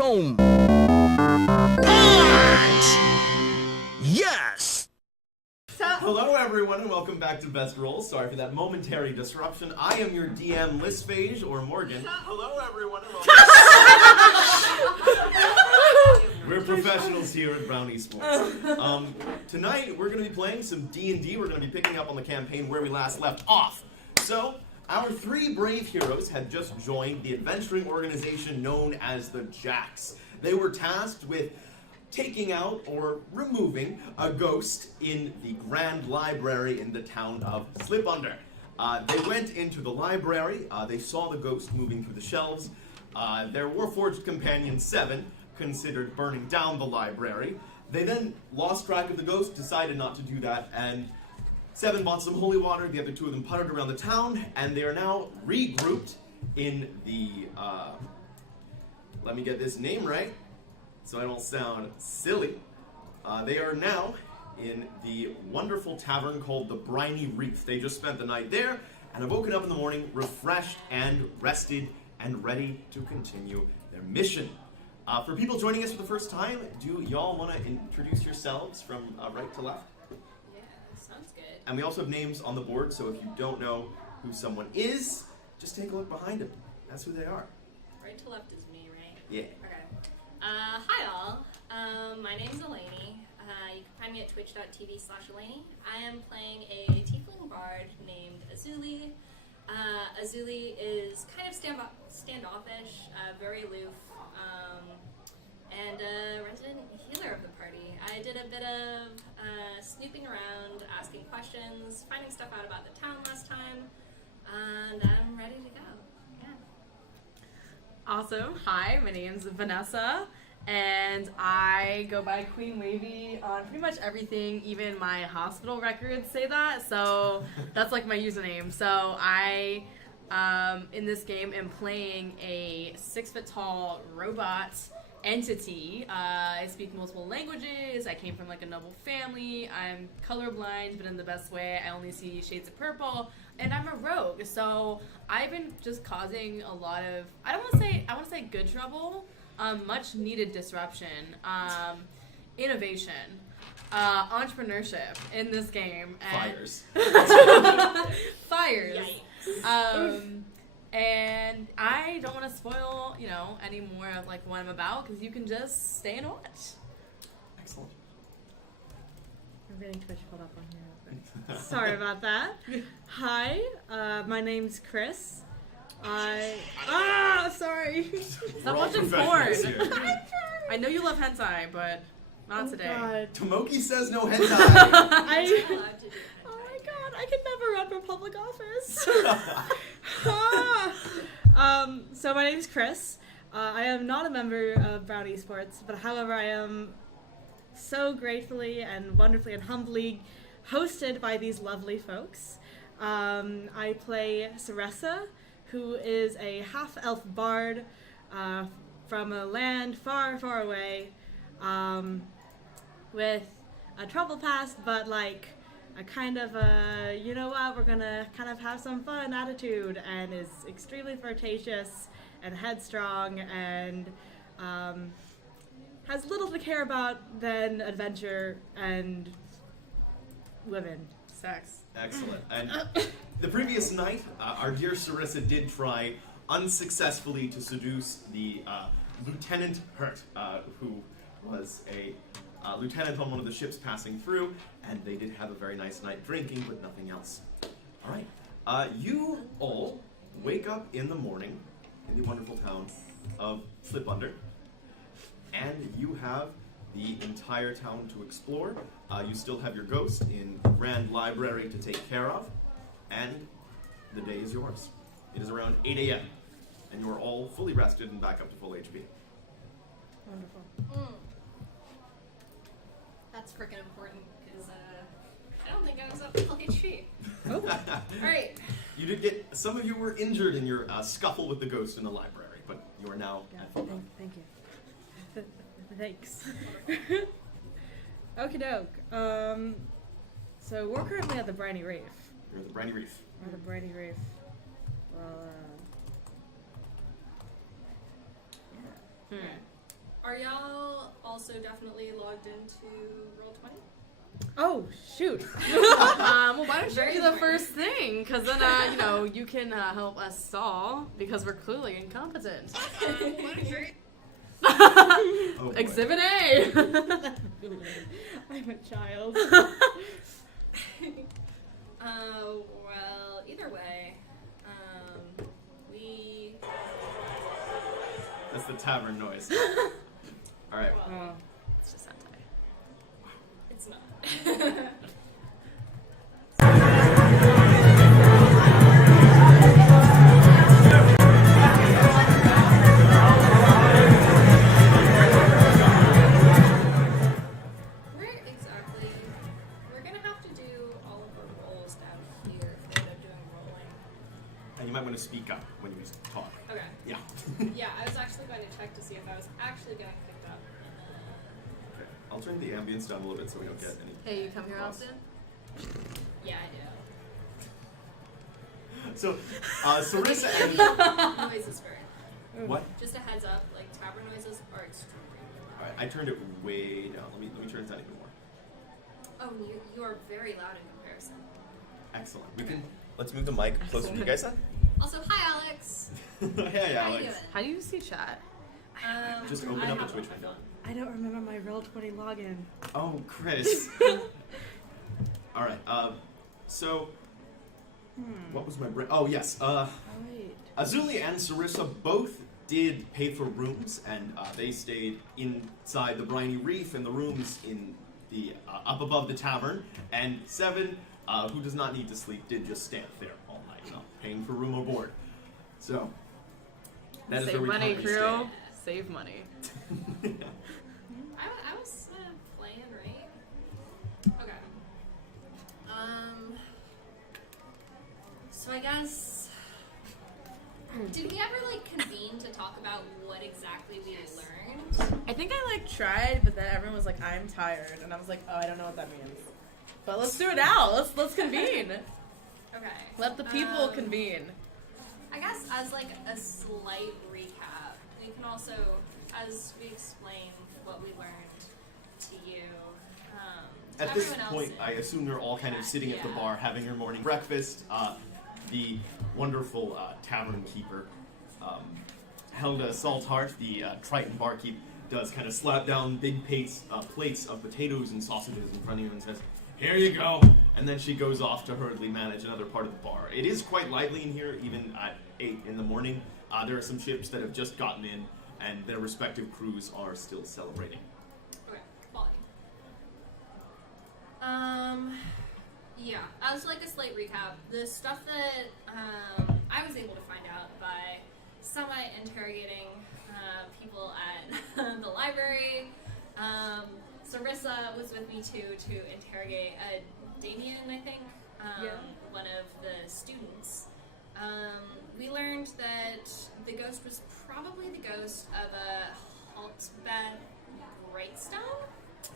comb. Yes! Hello everyone and welcome back to Best Rolls. Sorry for that momentary disruption. I am your DM Lysphage or Morgan. Hello everyone and welcome. We're professionals here at Brown Esports. Tonight we're going to be playing some D&D. We're going to be picking up on the campaign where we last left off. So, our three brave heroes had just joined the adventuring organization known as the Jacks. They were tasked with taking out or removing a ghost in the Grand Library in the town of Slipunder. They went into the library, they saw the ghost moving through the shelves. Their Warforged companion 7 considered burning down the library. They then lost track of the ghost, decided not to do that, and 7 bought some holy water, the other 2 of them puttered around the town, and they are now regrouped in the, let me get this name right, so I don't sound silly. They are now in the wonderful tavern called the Briny Reef. They just spent the night there, and have woken up in the morning refreshed and rested and ready to continue their mission. For people joining us for the first time, do y'all want to introduce yourselves from right to left? Sounds good. And we also have names on the board, so if you don't know who someone is, just take a look behind them. That's who they are. Right to left is me, right? Yeah. Okay. Hi all. My name's Alainey. You can find me at twitch.tv/Alainey. I am playing a tiefling bard named Azuli. Azuli is kind of standoffish, very aloof, and a resident healer of the party. I did a bit of snooping around, asking questions, finding stuff out about the town last time, and I'm ready to go. Yeah. Awesome. Hi, my name's Vanessa, and I go by Queen Wavy on pretty much everything. Even my hospital records say that, so that's like my username. So I, in this game, am playing a 6-foot-tall robot entity. I speak multiple languages. I came from like a noble family. I'm colorblind, but in the best way. I only see shades of purple, and I'm a rogue. So I've been just causing a lot of, I want to say good trouble, much needed disruption, innovation, entrepreneurship in this game. And Fires. And I don't want to spoil, any more of like what I'm about, because you can just stay and watch. Excellent. I'm getting Twitch pulled up on here. Sorry about that. Hi, my name's Kris. Sorry. Stop watching porn. I know you love hentai, but not today. God. Tomoki says no hentai. Oh my god, I can never run for public office. So my name's Kris. I am not a member of Brown Esports, but however I am so gratefully and wonderfully and humbly hosted by these lovely folks. I play Sarissa, who is a half-elf bard from a land far, far away, with a troubled past, but like a kind of a, you know what, we're gonna kind of have some fun attitude, and is extremely flirtatious and headstrong and has little to care about than adventure and women. Sex. Excellent. And the previous night, our dear Sarissa did try unsuccessfully to seduce the Lieutenant Hurt, who was a lieutenant on one of the ships passing through, and they did have a very nice night drinking, but nothing else. All right. You all wake up in the morning in the wonderful town of Slipunder, and you have the entire town to explore. You still have your ghost in the Grand Library to take care of, and the day is yours. It is around 8 a.m., and you are all fully rested and back up to full HP. Wonderful. That's freaking important, because I don't think I was up to full HP. Oh. Alright. You did get, some of you were injured in your scuffle with the ghost in the library, but you are now at full health. Thank you. Thanks. Okie doke. So we're currently at the Briny Reef. You're at the Briny Reef. We're at the Briny Reef. Well, Hmm. y'all also definitely logged into Roll20? Oh, shoot. Well, why don't you Very do the important. first thing? Because then, you can help us stall because we're clearly incompetent. Oh, boy. Exhibit A. I'm a child. Well, either way, we... That's the tavern noise. All right. Oh. It's just anti. It's not. Where exactly? We're gonna have to do all of our rolls down here if we end up doing rolling. And you might want to speak up when you talk. Okay. Yeah. Yeah, I was actually going to check to see if I was actually getting picked up. Okay. I'll turn the ambience down a little bit so we don't get any. Hey, you come here often? Yeah, I do. So, Sarissa and Noises for what? just a heads up, like tavern noises are extremely All loud. right, I turned it way down. Let me turn it down even more. Oh, you are very loud in comparison. Excellent. Let's move the mic closer to you guys. Also, hi Alex. Hey, How you Alex. doing? How do you see chat? Just open I up the have Twitch it on my window. I don't remember my Roll20 login. Oh, Kris. All right. So, what was my brain? Oh, yes. Oh, wait. Azuli and Sarissa both did pay for rooms, and they stayed inside the briny reef in the rooms in the up above the tavern. And Seven, who does not need to sleep, did just stay up there all night, paying for room or board. So that is Save where we money, currently crew. Save money. stay. I was playing, right? Okay. So I guess, did we ever convene to talk about what exactly we learned? I think I tried, but then everyone was like, "I'm tired," and I was like, "Oh, I don't know what that means." But let's do it now. Let's convene. Okay. Let the people convene. I guess as a slight recap, we can also, as we explain what we learned to you, to At this everyone else point, in- I assume you're all kind of sitting at the Yeah. bar having your morning breakfast. The wonderful tavern keeper, Helga Salthart, the Triton barkeep, does kind of slap down big plates of potatoes and sausages in front of you and says, "Here you go." And then she goes off to hurriedly manage another part of the bar. It is quite lively in here, even at 8 in the morning. There are some ships that have just gotten in, and their respective crews are still celebrating. Okay, quality. Yeah, as a slight recap, the stuff that I was able to find out by semi-interrogating people at the library. Sarissa was with me too to interrogate Damien, I think, one of the students. We learned that the ghost was probably the ghost of a Haltbed Greatstone,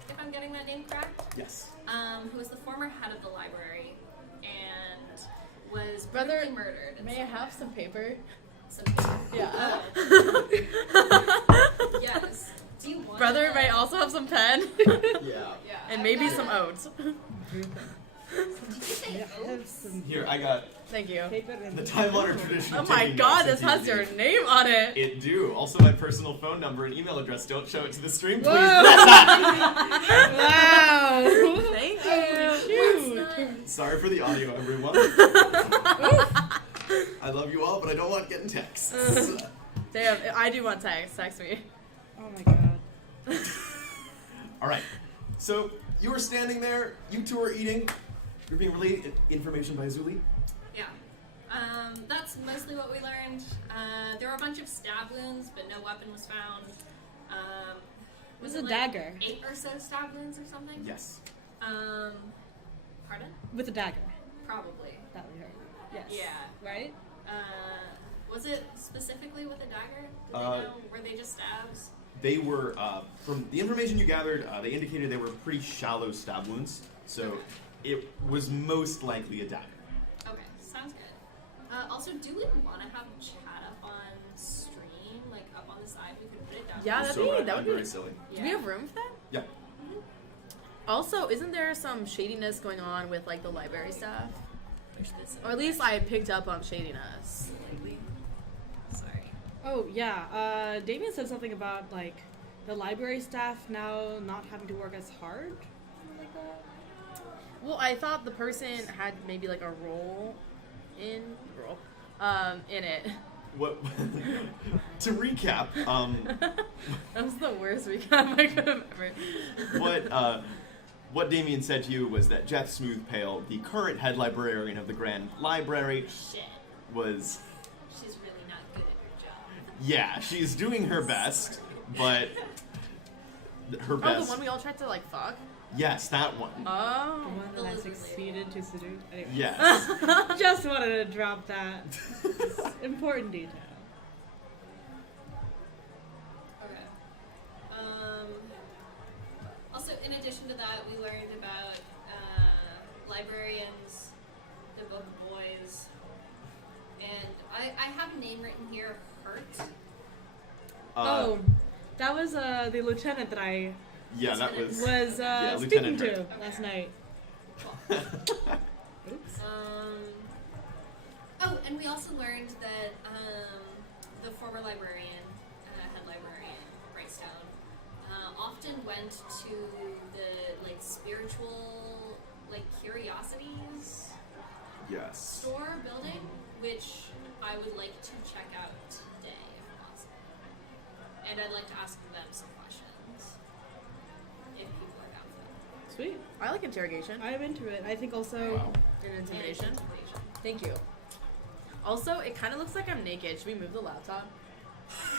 if I'm getting that name correct, Yes. who was the former head of the library and was Brother, brutally murdered. May I have some paper? Some Yeah. Yes. Do you want Brother, that? may I also have some pen? Yeah. Yeah. And I've maybe got some it. oats. Did you say I have oats? some Here, I got Thank you. paper and the time-honored tradition. Oh of my taking god, notes this in has D&D. your name on it. It do. Also, my personal phone number and email address. Don't show it to the stream, please. Wow. Thank What's you. that? Sorry for the audio, everyone. I love you all, but I don't want getting texts. Damn, I do want text. Text me. Oh my god. All right. So you were standing there. You two are eating. You're being relayed information by Azuli. Yeah. That's mostly what we learned. There were a bunch of stab wounds, but no weapon was found. It was a dagger. 8 or so stab wounds or something? Yes. Pardon? With a dagger. Probably. That we heard. Yes. Yeah. Right? Was it specifically with a dagger? Did they know? Were they just stabs? They were, from the information you gathered, they indicated they were pretty shallow stab wounds. So it was most likely a dagger. Okay, sounds good. Also, do we want to have chat up on stream, up on the side? We could put it down Yeah, It's that would I'm be. very silly. Do we have room for that? Yeah. Also, isn't there some shadiness going on with like the library staff? specific. Or at least I picked up on shadiness. Sorry. Oh yeah, Damien said something about like the library staff now not having to work as hard. Something like that. Well, I thought the person had maybe like a role in it. What? To recap, That was the worst recap I could have ever. what Damien said to you was that Jeff Smoothpale, the current head librarian of the Grand Library, Shit. was. She's really not good at her job. Yeah, she's doing her best, but her Oh, best. the one we all tried to like fuck. Yes, that one. The Oh. one The that I lizard succeeded to seduce. Anyway. Yes. Just wanted to drop that important detail. Okay. Also, in addition to that, we learned about librarians, the book boys, and I have a name written here, Hurt. Oh, that was the lieutenant that I Yeah, that was. was Yeah, speaking Lieutenant to Hurt. last night. Oops. Oh, and we also learned that the former librarian, head librarian, Brightstone, often went to the like spiritual curiosities Yes. store building, which I would like to check out today if possible. And I'd like to ask them some questions if people are down for that. Sweet. I like interrogation I'm into it. I think also. Wow. and And intimidation. intimidation. Thank you. Also, it kind of looks like I'm naked. Should we move the laptop?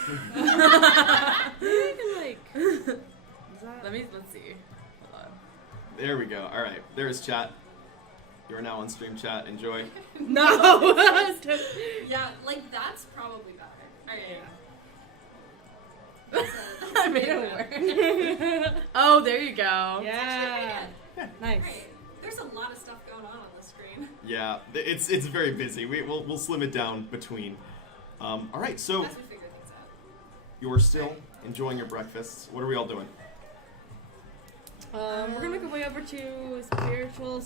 Maybe I can like. Is that... Let's see. Hold on. There we go. All right. There's chat. You are now on stream chat. Enjoy. No. Yeah, like that's probably better. Okay. I made it work. Oh, there you go. Yeah. Nice. Great. There's a lot of stuff going on the screen. Yeah, it's very busy. We'll slim it down between. All right. So As we figure things out. you're still enjoying your breakfasts. What are we all doing? We're gonna go way over to spiritual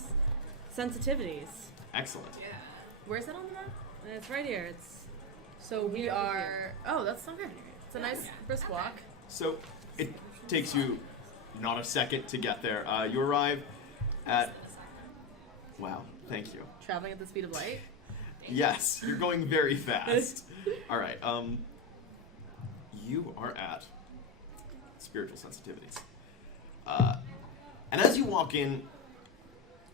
sensitivities. Excellent. Yeah. Where's that on the map? And it's right here. It's So we Here, are. Oh, that's not good. It's a nice Yeah. brisk walk. So it takes you not a second to get there. You arrive at. Wow. Thank you. Traveling at the speed of light. Yes, you're going very fast. All right. You are at spiritual sensitivities, and as you walking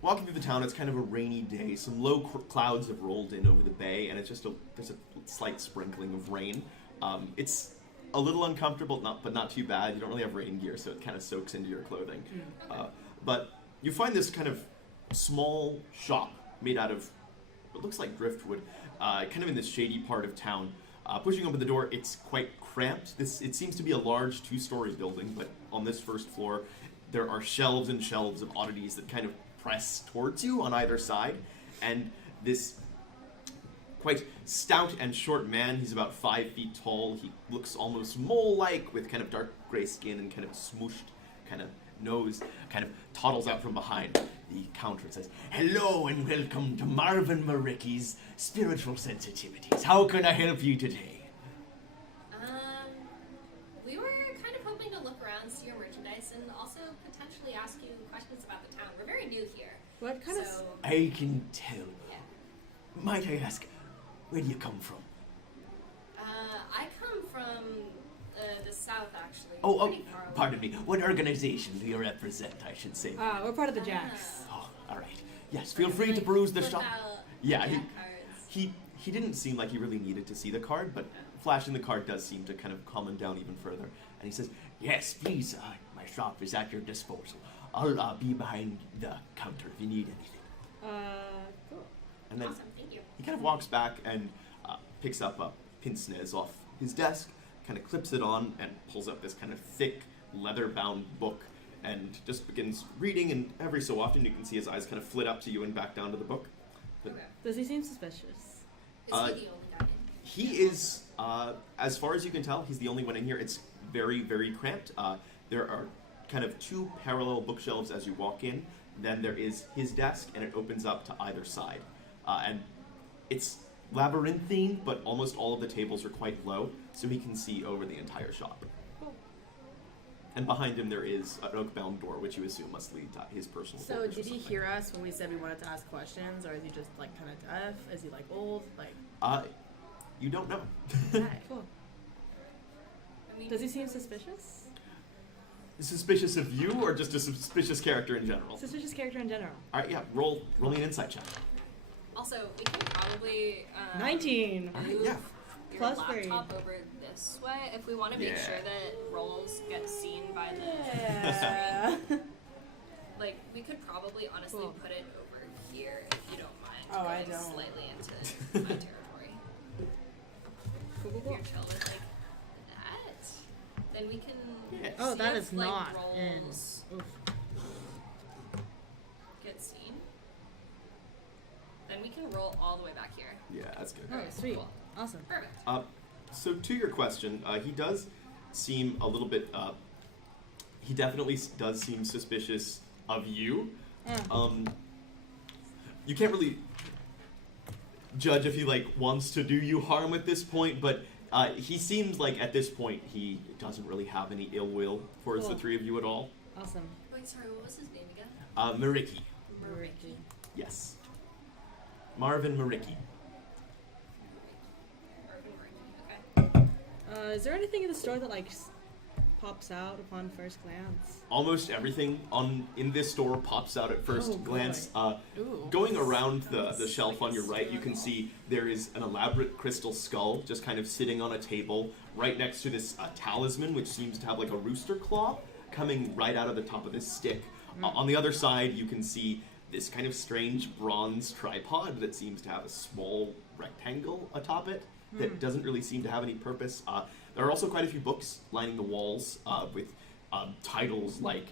through the town, it's kind of a rainy day. Some low clouds have rolled in over the bay, and it's just there's a slight sprinkling of rain. It's a little uncomfortable, but not too bad. You don't really have rain gear, so it kind of soaks into your clothing. But you find this kind of small shop made out of what looks like driftwood, kind of in this shady part of town. Pushing open the door, it's quite cramped. It seems to be a large 2-story building, but on this first floor, there are shelves and shelves of oddities that kind of press towards you on either side. And this quite stout and short man, he's about 5 feet tall. He looks almost mole-like with kind of dark gray skin and kind of smooshed kind of nose, kind of toddles out from behind the counter and says, "Hello and welcome to Marvin Maricki's Spiritual Sensitivities. How can I help you today?" We were kind of hoping to look around, see your merchandise, and also potentially ask you questions about the town. We're very new here. what kind of. So, I can tell. yeah. Might I ask, where do you come from? I come from the south, actually. Oh, Pretty far away. pardon me. What organization do you represent, I should say? We're part of the Jacks. Oh, all right. Yes, feel free to peruse the Flip shop. out Yeah, Jack cards. he didn't seem like he really needed to see the card, but flashing the card does seem to kind of calm him down even further. And he says, "Yes, please, my shop is at your disposal. I'll be behind the counter if you need anything." Cool. And then Awesome, thank you. he kind of walks back and picks up a pince-nez off his desk, kind of clips it on, and pulls up this kind of thick, leather-bound book, and just begins reading, and every so often you can see his eyes kind of flit up to you and back down to the book. But Okay. Does he seem suspicious? Is he the only guy in? he is, as far as you can tell, he's the only one in here. It's very, very cramped. There are kind of two parallel bookshelves as you walk in. Then there is his desk, and it opens up to either side. And it's labyrinthine, but almost all of the tables are quite low, so he can see over the entire shop. Cool. And behind him there is an oak-bound door, which you assume must lead to his personal So quarters or did he something. hear us when we said we wanted to ask questions, or is he just like kind of deaf? Is he like old? Like, You don't know. okay. Cool. I mean, Does he seem suspicious? Suspicious of you, or just a suspicious character in general? Suspicious character in general. All right, yeah. Roll me an insight check. Also, we can probably 19. move Yeah. your Plus laptop over this way if we want to make Yeah. sure that rolls get seen by the Yeah. screen. Like, we could probably honestly Cool. put it over here if you don't mind. Oh, I going don't. Slightly into my territory. Cool, cool, If cool. you're chill with like that, then we can. Yeah. Oh, see that if, is like, not in. rolls Oof. get seen. Then we can roll all the way back here. Yeah, that's good. Oh, sweet. Cool. Awesome. Perfect. So to your question, he does seem a little bit. He definitely does seem suspicious of you. You can't really judge if he like wants to do you harm at this point, but he seems like at this point he doesn't really have any ill will towards the Cool. three of you at all. Awesome. Wait, sorry, what was his name again? Mariki, Ricky. yes, Marvin Mariki. Okay. Is there anything in the store that like pops out upon first glance? Almost everything in this store pops out at first Oh, boy. glance. Ooh. Going around the shelf on your right, you can see there is an elaborate crystal skull just kind of sitting on a table right next to this talisman, which seems to have like a rooster claw coming right out of the top of this stick. On the other side, you can see this kind of strange bronze tripod that seems to have a small rectangle atop it that doesn't really seem to have any purpose. There are also quite a few books lining the walls with titles like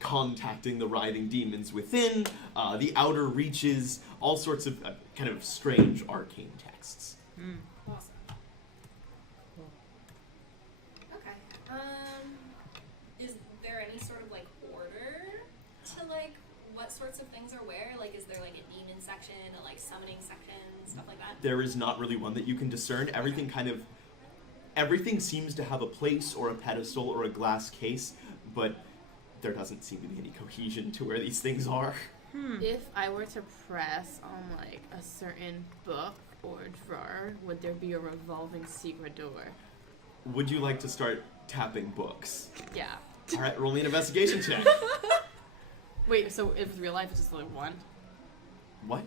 Contacting the Writhing Demons Within, The Outer Reaches, all sorts of kind of strange arcane texts. Awesome. Okay. Is there any sort of like order to like what sorts of things are where? Like, is there like a demon section, a like summoning section, stuff like that? There is not really one that you can discern. Everything seems to have a place or a pedestal or a glass case, but there doesn't seem to be any cohesion to where these things are. If I were to press on like a certain book or drawer, would there be a revolving secret door? Would you like to start tapping books? Yeah. All right, roll me an investigation check. Wait, so if real life it's just like one, What?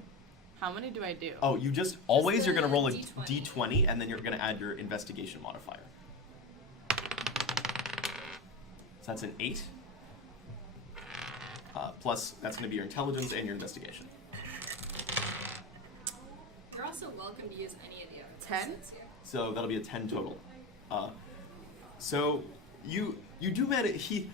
how many do I do? Oh, you just always you're gonna roll a D20. d20 and then you're gonna add your investigation modifier. So that's an 8. Plus, that's going to be your intelligence and your investigation. You're also welcome to use any of the other 10? percents here. So that'll be a 10 total. So you do manage.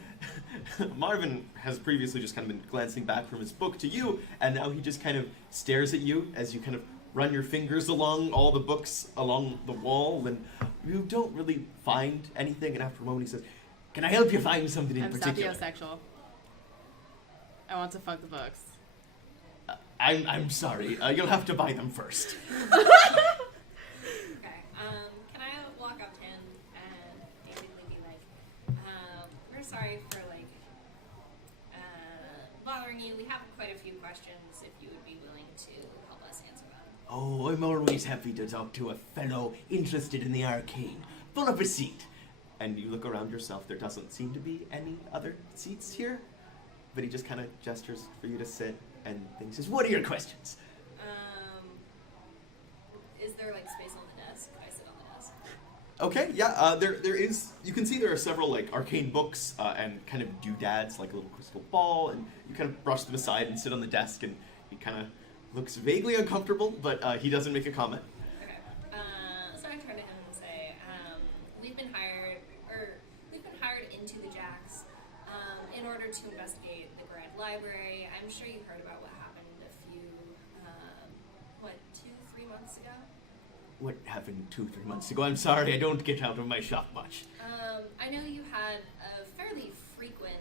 Marvin has previously just kind of been glancing back from his book to you, and now he just kind of stares at you as you kind of run your fingers along all the books along the wall, and you don't really find anything. And after a moment, he says, "Can I help you find something in I'm particular?" sapiosexual. I want to fuck the books. I'm sorry. You'll have to buy them first. Okay. Can I walk up to him and basically be like, we're sorry for like bothering you. We have quite a few questions. If you would be willing to help us answer them. Oh, I'm always happy to talk to a fellow interested in the arcane. Pull up a seat. And you look around yourself. There doesn't seem to be any other seats here. But he just kind of gestures for you to sit and then he says, "What are your questions?" Is there like space on the desk? Could I sit on the desk? Okay, yeah, there is, you can see there are several like arcane books and kind of doodads, like a little crystal ball, and you kind of brush them aside and sit on the desk, and he kind of looks vaguely uncomfortable, but he doesn't make a comment. Okay. So I turn to him and say, we've been hired into the Jacks in order to investigate the Grand Library. I'm sure you heard about what happened a few, 2-3 months ago? what happened 2-3 months ago? I'm sorry, I don't get out of my shop much. I know you had a fairly frequent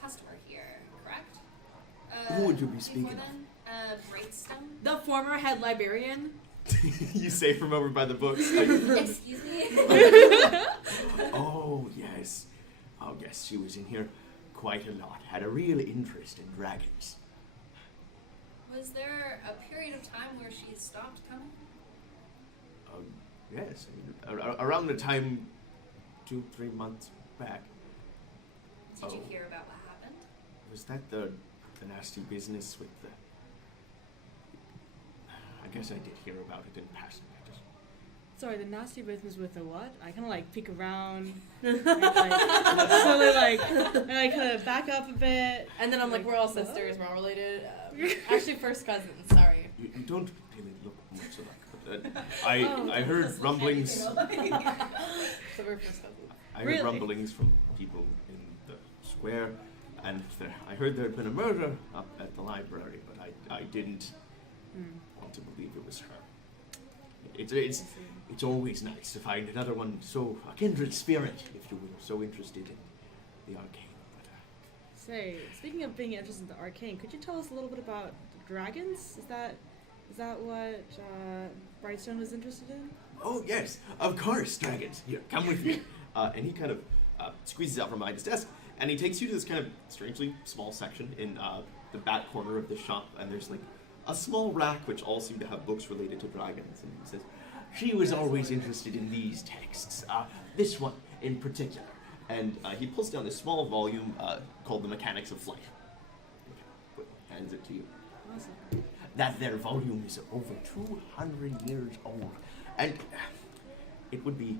customer here, correct? Who would you be before speaking then? Brightstone? The former head librarian. You say from over by the books. Excuse me? Oh, yes. Oh, yes, she was in here quite a lot. Had a real interest in dragons. Was there a period of time where she stopped coming? Yes, around the time 2-3 months back. Did you hear about what happened? Was that the nasty business with the... I guess I did hear about it in passing. I just... Sorry, the nasty business with the what? I kind of like peek around, and, like, slowly and I kind of back up a bit. And then I'm like, we're all sisters, we're all related. Actually, first cousins, sorry. You don't really look much alike. But, I heard rumblings. So we're first cousins. I heard Really? rumblings from people in the square, and I heard there had been a murder up at the library, but I didn't want to believe it was her. It's always nice to find another one so a kindred spirit, if you will, so interested in the arcane. But, Say, speaking of being interested in the arcane, could you tell us a little bit about dragons? Is that what Brightstone was interested in? oh yes, of course, dragons. Here, come with me. And he kind of squeezes out from behind his desk, and he takes you to this kind of strangely small section in the back corner of the shop, and there's like a small rack which all seem to have books related to dragons, and he says, she was always interested in these texts, this one in particular. And he pulls down this small volume called The Mechanics of Flight. Hands it to you. Awesome. That there volume is over 200 years old, and it would be...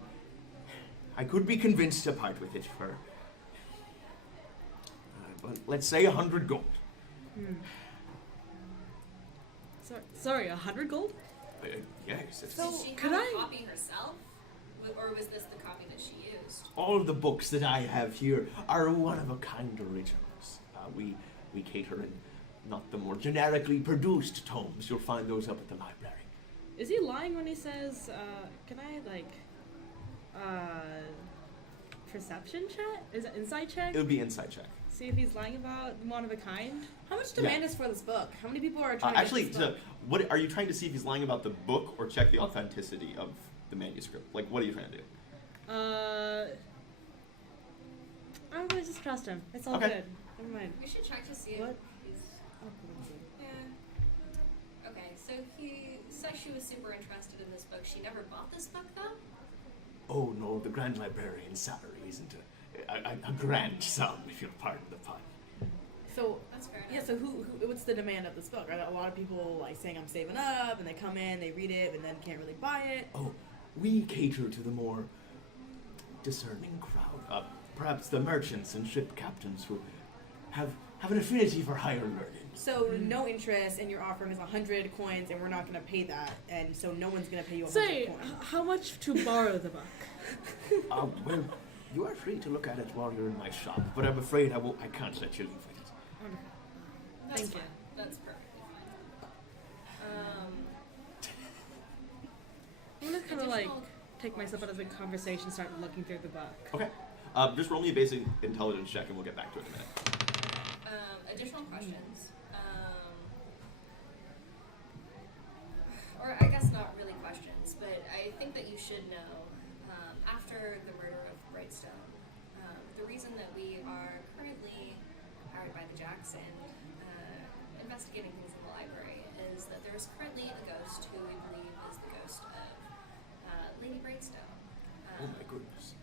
I could be convinced to part with it for, but let's say 100 gold. Sorry, 100 gold? Yes, it's So- Did she could have I- a copy herself? Or was this the copy that she used? all of the books that I have here are one-of-a-kind originals. We cater in not the more generically produced tomes. You'll find those up at the library. Is he lying when he says, can I, perception check? Is it insight check? It would be insight check. See if he's lying about one of a kind? How much demand is for this book? How many people are trying Actually, to get this book? what are you trying to see if he's lying about the book or check the authenticity of the manuscript? Like, what are you trying to do? I'm gonna just trust him. It's all Okay. good. Never mind. We should check to see What? if he's... Yeah. Okay, so he said she was super interested in this book. She never bought this book, though? Oh no, the Grand Librarian's salary isn't a grand sum, if you'll pardon the pun. So, That's fair enough. yeah, so who what's the demand of this book? Are a lot of people like saying I'm saving up, and they come in, they read it, and then can't really buy it? Oh, we cater to the more discerning crowd. Perhaps the merchants and ship captains who have an affinity for higher learning. So no interest, and you're offering us 100 coins, and we're not going to pay that, and so no one's going to pay you 100 Say, coins. how much to borrow the book? Well, you are free to look at it while you're in my shop, but I'm afraid I can't let you leave with it. Wonderful. That's Thank fine. you. That's perfectly fine. I'm gonna kind of Additional take myself out of the conversation, start looking through the book. Okay. Just roll me a basic intelligence check, and we'll get back to it in a minute. Additional questions. Or I guess not really questions, but I think that you should know, after the murder of Brightstone, the reason that we are currently hired by the Jackson, investigating things in the library, is that there is currently a ghost who we believe is the ghost of Lady Brightstone. Oh my goodness.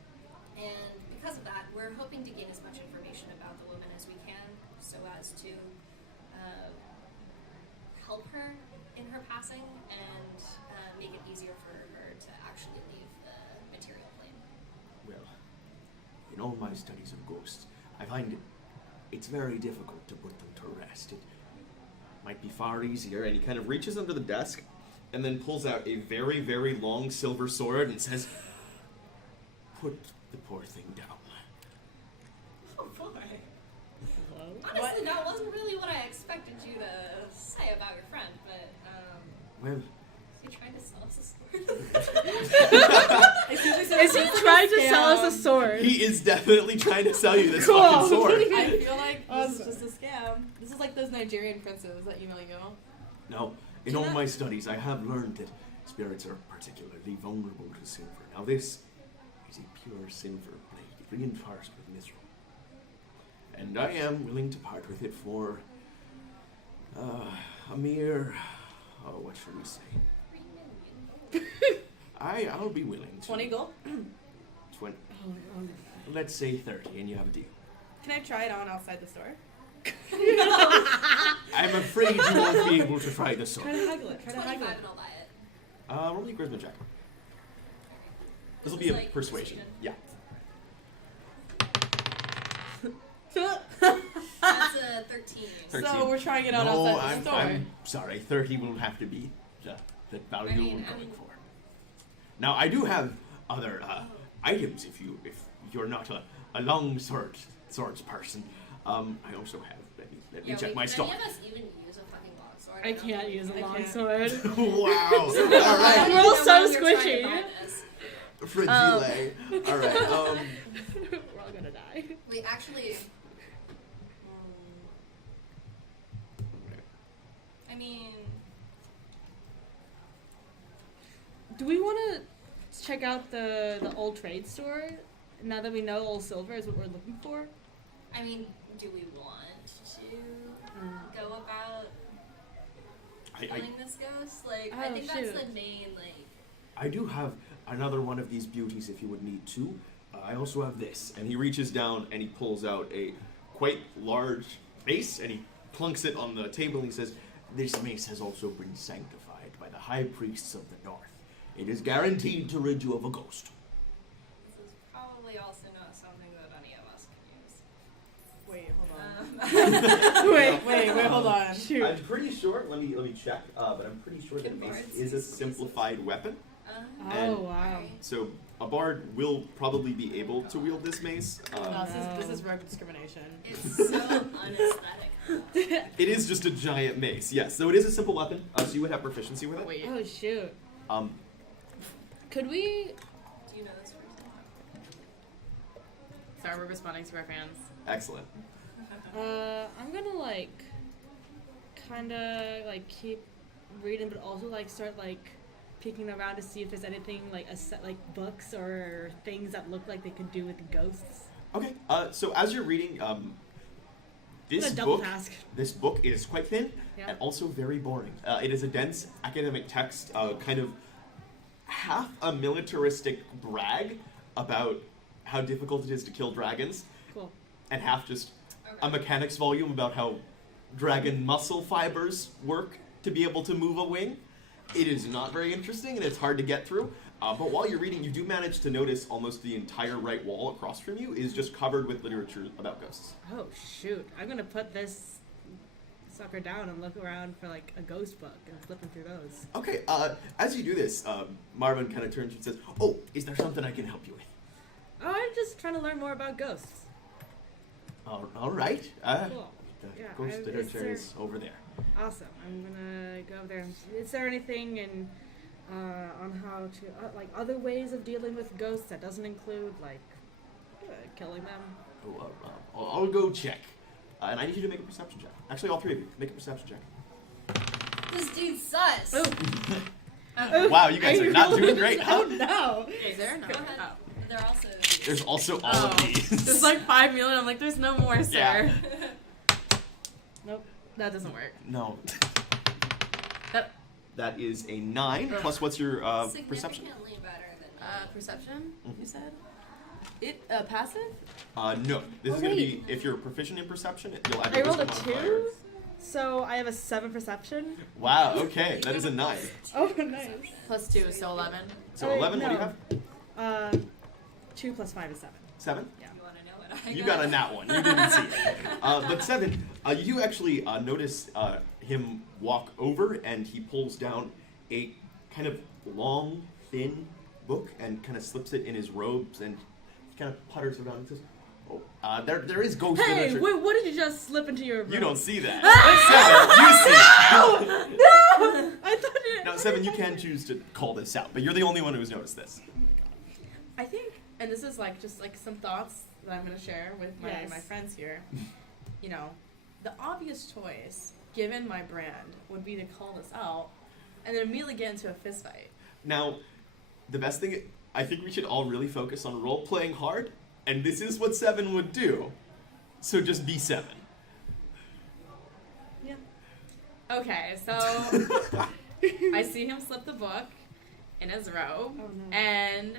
And because of that, we're hoping to gain as much information about the woman as we can, so as to help her in her passing and make it easier for her to actually leave the material plane. Well, in all my studies of ghosts, I find it's very difficult to put them to rest. It might be far easier, and he kind of reaches under the desk and then pulls out a very, very long silver sword and says, "Put the poor thing down." Oh boy. Hello? Honestly, that wasn't really what I expected you to say about your friend, but Well, is he trying to sell us a sword? us a sword. He is definitely trying to sell you this Cool. fucking sword. I feel like this Awesome. is just a scam. This is like those Nigerian princes that email you. No, in all my studies, I have learned that spirits are particularly vulnerable to silver. Now this is a pure silver blade, reinforced with mithril. And I am willing to part with it for a mere, what should we say? I'll be willing to. 20 gold? 20. Let's say 30, and you have a deal. Can I try it on outside the store? I'm afraid you won't be able to try the sword. Try to haggle it. Try to 25 haggle it. and I'll buy it. Roll me a charisma check. This will It's be a like persuasion. Yeah. That's a 13. 13. So we're trying it on No, outside the store. I'm sorry. 30 will have to be the value we're going for. Now I do have other items if you're not a long swords person. I also have. Let me check my stock. Can any of us even use a fucking long sword? I can't use a I long can't. sword. Wow. All right. We're all so You're trying to squishy. buy this. Fragile. All right. We're all gonna die. Wait, actually. I mean, Do we want to check out the old trade store now that we know old silver is what we're looking for? do we want to go about killing this ghost? Like, I Oh, think that's shoot. the main, like. I do have another one of these beauties if you would need two. I also have this. And he reaches down and he pulls out a quite large mace and he plunks it on the table and he says, "This mace has also been sanctified by the high priests of the north. It is guaranteed to rid you of a ghost." This is probably also not something that any of us can use. Wait, hold on. Wait, hold on. Shoot. I'm pretty sure, let me check, but I'm pretty sure that mace is a simplified weapon. Oh, And- wow. So a bard will probably be able to wield this mace. No, this is rogue discrimination. It's so unaesthetic. It is just a giant mace, yes. So it is a simple weapon, so you would have proficiency with it. Wait. Oh, shoot. Could we... Do you know this person? Sorry, we're responding to our fans. Excellent. I'm gonna like, kinda like keep reading, but also like start like peeking around to see if there's anything like a set like books or things that look like they could do with the ghosts. Okay, so as you're reading, this I'm gonna double book, task. this book is quite thin Yeah. and also very boring. It is a dense academic text, kind of half a militaristic brag about how difficult it is to kill dragons, Cool. and half just a Okay. mechanics volume about how dragon muscle fibers work to be able to move a wing. It is not very interesting and it's hard to get through. But while you're reading, you do manage to notice almost the entire right wall across from you is just covered with literature about ghosts. Oh shoot! I'm gonna put this sucker down and look around for like a ghost book and flipping through those. Okay, as you do this, Marvin kind of turns and says, "Oh, is there something I can help you with?" Oh, I'm just trying to learn more about ghosts. All right. Cool. The Yeah, ghost is literature there- is over there. Awesome. I'm gonna go over there. Is there anything in on how to like other ways of dealing with ghosts that doesn't include like killing them? Oh, I'll go check. And I need you to make a perception check. Actually, all three of you, make a perception check. This dude's sus. Oh. Wow, you guys are not doing great, Oh huh? no! Is there? No. Go ahead. Oh. They're also. There's also all Oh. of these. There's like 5 million. I'm like, there's no more, sir. Yeah. Nope. That doesn't work. No. That- That is a 9. Plus, what's your perception? Significantly better than me. Perception, Mhm. you said? It, passive? No. This Oh, is going to wait. be, if you're proficient in perception, you'll add I your rolled a wisdom 2, modifier. so I have a 7 perception. Wow, okay. That is a 9. Oh, nice. Plus 2, so 11. So 11, what do you have? 2 plus 5 is 7. 7? You want to know what I You got a nat one. You didn't see it. But 7, you do actually notice him walk over and he pulls down a kind of long, thin book and kind of slips it in his robes and he kind of putters around and says, "Oh, there is ghost Hey, literature." wait, what did you just slip into your room? You don't see that. But 7, you see it. No! I thought it. Now, 7, you can choose to call this out, but you're the only one who's noticed this. I think and this is like just like some thoughts that I'm gonna share with my Yes. my friends here. You know, the obvious choice, given my brand, would be to call this out, and then immediately get into a fist fight. Now, the best thing, I think we should all really focus on role playing hard, and this is what 7 would do. So just be 7. Yeah. Okay, so I see him slip the book in his robe, Oh no. and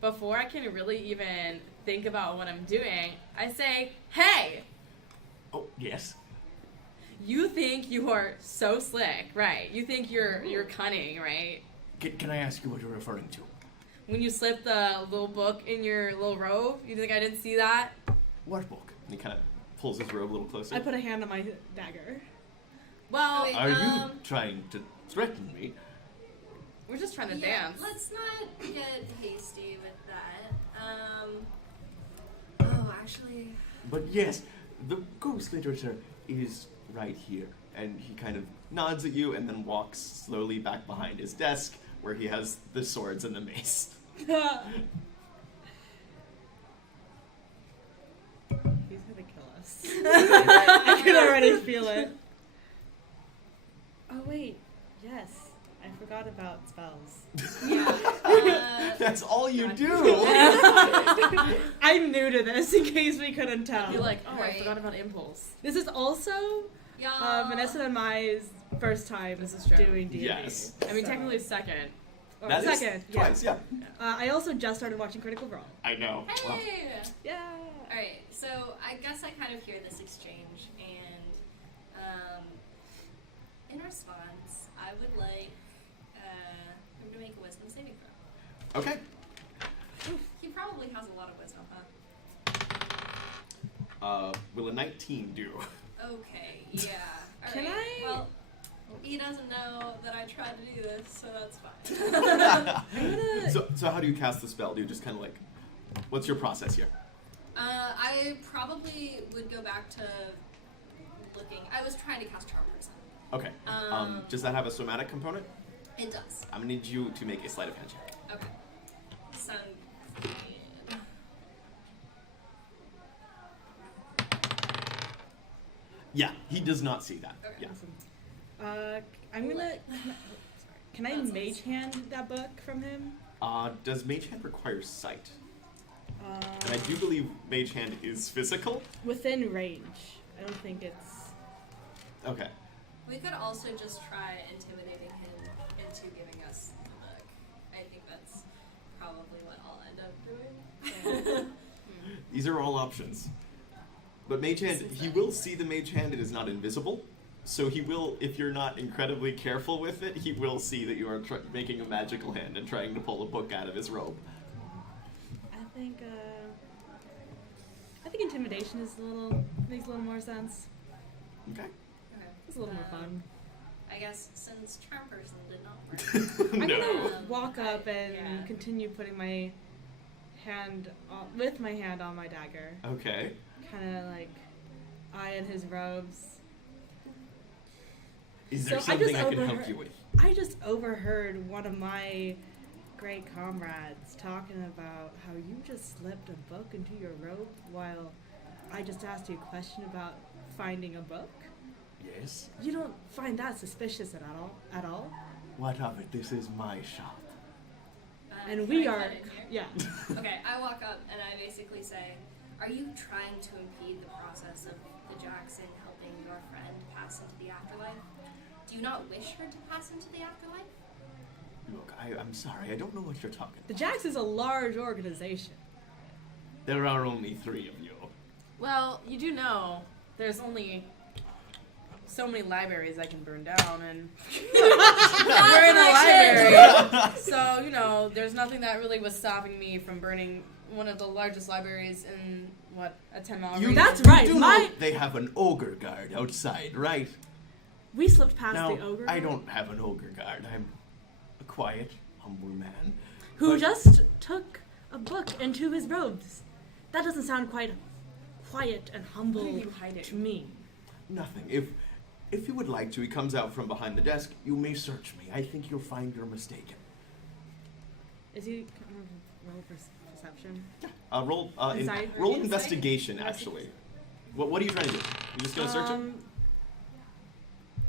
before I can really even think about what I'm doing, I say, "Hey, Oh, yes. you think you are so slick, right? You think you're cunning, right? Can I ask you what you're referring to? When you slip the little book in your little robe, you think I didn't see that? What book? And he kind of pulls his robe a little closer. I put a hand on my dagger. Well, Wait. Are you trying to threaten me? we're just trying to Yeah, dance. let's not get hasty with that. Oh, actually, But yes, the ghost literature is right here. And he kind of nods at you and then walks slowly back behind his desk where he has the swords and the mace. He's gonna kill us. I can already feel it. Oh wait, yes. I forgot about spells. yeah. That's all you do. I'm new to this, in case we couldn't tell. You're like, oh, I Right. forgot about impulse. This is also Y'all. Vanessa and my first time This is true. doing D&D. Yes. I mean, technically second. Or That is second. twice, yeah. I also just started watching Critical Role. I know. Well, Hey. Yeah. All right. So I guess I kind of hear this exchange, and in response, I would like him to make a wisdom saving throw. okay. He probably has a lot of wisdom, huh? Will a 19 do? Okay. Yeah. All Can right. I- Well, he doesn't know that I tried to do this, so that's fine. I'm gonna. So how do you cast the spell? Do you just kind of like, what's your process here? I probably would go back to looking. I was trying to cast Charm Person. Okay. Does that have a somatic component? It does. I'm gonna need you to make a sleight of hand check. Okay. Sound good. Yeah, he does not see that. Okay. Yeah. I'm gonna. Can I That's mage hand that book from him? Does Mage Hand require sight? Uh, And I do believe Mage Hand is physical. within range. I don't think it's. Okay. We could also just try intimidating him into giving us the book. I think that's probably what I'll end up doing. These are all options. But Mage Hand, he will see the Mage Hand. It is not invisible. So he will, if you're not incredibly careful with it, he will see that you are making a magical hand and trying to pull a book out of his robe. I think. I think intimidation is makes a little more sense. Okay. Okay. It's a little more fun. I guess since Charm Person did not work. I'm No. gonna walk up and Yeah. continue putting my hand with my hand on my dagger, Okay. kind of like eyeing his robes. Is there So I just something I can help overheard- you with? I just overheard one of my great comrades talking about how you just slipped a book into your robe while I just asked you a question about finding a book. Yes. You don't find that suspicious at all? At all? What of it? This is my shop. And can we I are, cut in here? yeah. Okay, I walk up and I basically say, are you trying to impede the process of the Jackson helping your friend pass into the afterlife? Do you not wish her to pass into the afterlife? Look, I'm sorry. I don't know what you're talking The about. Jax is a large organization. There are only 3 of you. Well, you do know there's only so many libraries I can burn down, and we're in a library. So, you know, there's nothing that really was stopping me from burning one of the largest libraries in, what, a 10-mile You, radius? That's you right, do my- know they have an ogre guard outside, right? We slipped past Now, the ogre. I guy, don't have an ogre guard. I'm a quiet, humble man. Who but- just took a book into his robes. That doesn't sound quite quiet and humble What are you hiding? to me. Nothing. If you would like to, he comes out from behind the desk. You may search me. I think you'll find you're mistaken. Is he roll perception? Roll Insight or roll insight? investigation, actually. What are you trying to do? You just gonna search him?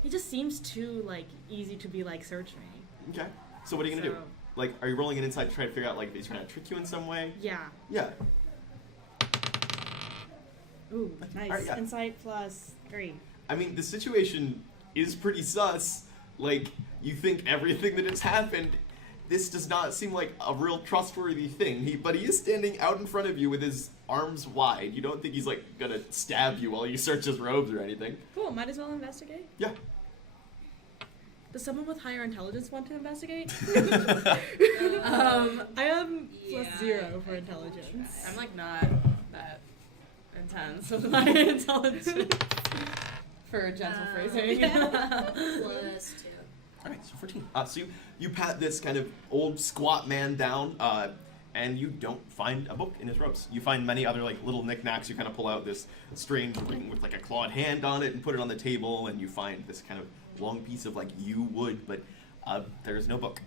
He just seems too like easy to be like searching. Okay. So what are you gonna do? Like, are you rolling an insight to try to figure out like if he's trying to trick you in some way? Yeah. Yeah. Ooh, nice. Alright, yeah. Insight plus 3. I mean, the situation is pretty sus. Like, you think everything that has happened, this does not seem like a real trustworthy thing. But he is standing out in front of you with his arms wide. You don't think he's like gonna stab you while you search his robes or anything. Cool. Might as well investigate. Yeah. Does someone with higher intelligence want to investigate? I am +0 for intelligence. I'm like not that intense with my intelligence for gentle phrasing. +2. Alright, so 14. So you pat this kind of old squat man down, and you don't find a book in his robes. You find many other like little knickknacks. You kind of pull out this strange ring with like a clawed hand on it and put it on the table, and you find this kind of long piece of like yew wood, but there's no book.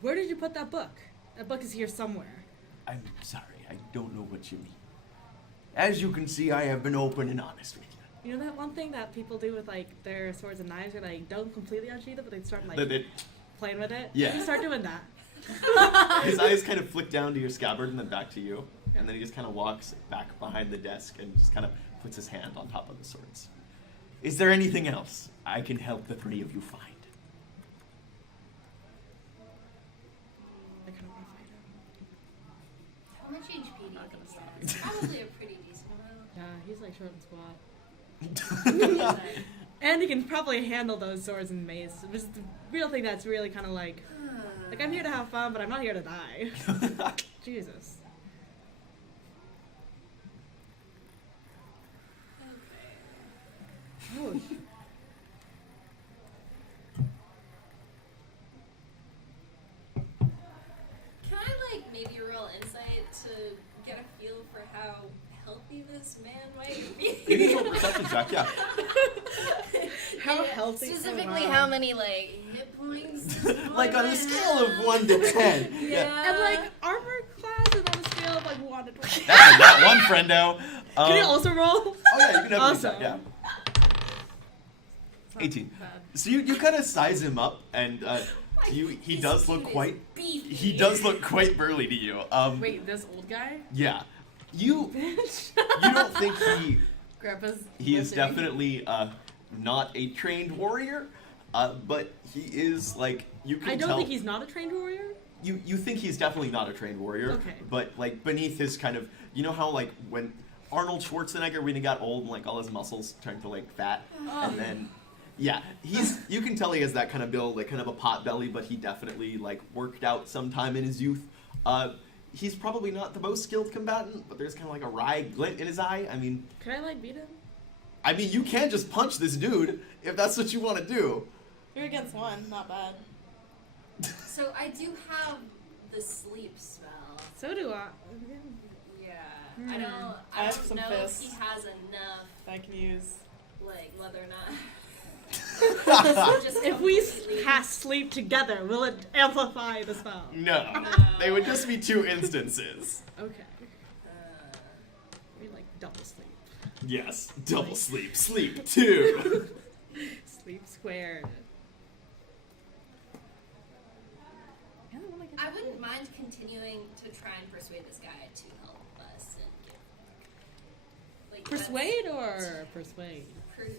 Where did you put that book? That book is here somewhere. I'm sorry, I don't know what you mean. As you can see, I have been open and honest with you. You know that one thing that people do with like their swords and knives, where like don't completely unsheath it, but they start like playing with it? Yeah. You start doing that. His eyes kind of flick down to your scabbard and then back to you, and then he just kind of walks back behind the desk and just kind of puts his hand on top of the swords. Is there anything else I can help the three of you find? I kind of want to find out. How much HP do you think he has? Probably a pretty decent amount. Yeah, he's like short and squat. And he can probably handle those swords and mace, which is the real thing that's really kind of like I'm here to have fun, but I'm not here to die. Jesus. Oh. Can I like maybe roll insight to get a feel for how healthy this man might be? You can roll a perception check, yeah. How healthy? Specifically, oh, wow. how many like hit points? Like on a scale of 1 to 10. Yeah. And like armor class is on a scale of like 1 to 20. That's not one, friendo. Can you also roll? Oh yeah, you can have Awesome. yeah. It's not 18. bad. So you kind of size him up, and he does look quite burly to you. Wait, this old guy? Yeah, you don't think Grandpa's he is lifting. definitely not a trained warrior, but he is like you can I don't tell. think he's not a trained warrior. You think he's definitely not a trained warrior, Okay. but like beneath his kind of, you know how like when Arnold Schwarzenegger when he got old and like all his muscles turned to like fat, and then yeah, you can tell he has that kind of build, like kind of a pot belly, but he definitely like worked out sometime in his youth. He's probably not the most skilled combatant, but there's kind of like a wry glint in his eye. I mean, Can I like beat him? you can't just punch this dude if that's what you want to do. 3 against 1, not bad. So I do have the sleep spell. So do I. Yeah. Hmm. I I don't have some know if fists. he has enough I can use. like whether or not. If we cast sleep together, will it amplify the spell? No, they would just be 2 instances. Okay. We like double sleep. Yes, double sleep, sleep 2. Sleep squared. I wouldn't mind continuing to try and persuade this guy to help us and give. Like, Persuade or persuade?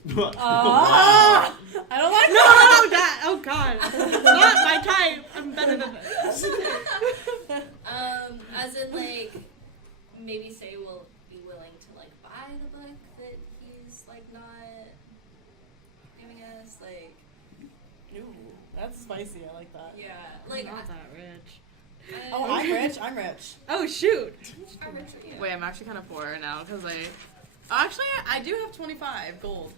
I don't like No, that. Oh God, not my type. I'm better than this. As in like maybe say we'll be willing to like buy the book that he's like not giving us like. Ooh, that's spicy. I like that. Yeah, I'm like not that rich. Oh, I'm rich. I'm rich. Oh shoot. I'm richer, yeah. Wait, I'm actually kind of poor now because actually I do have 25 gold.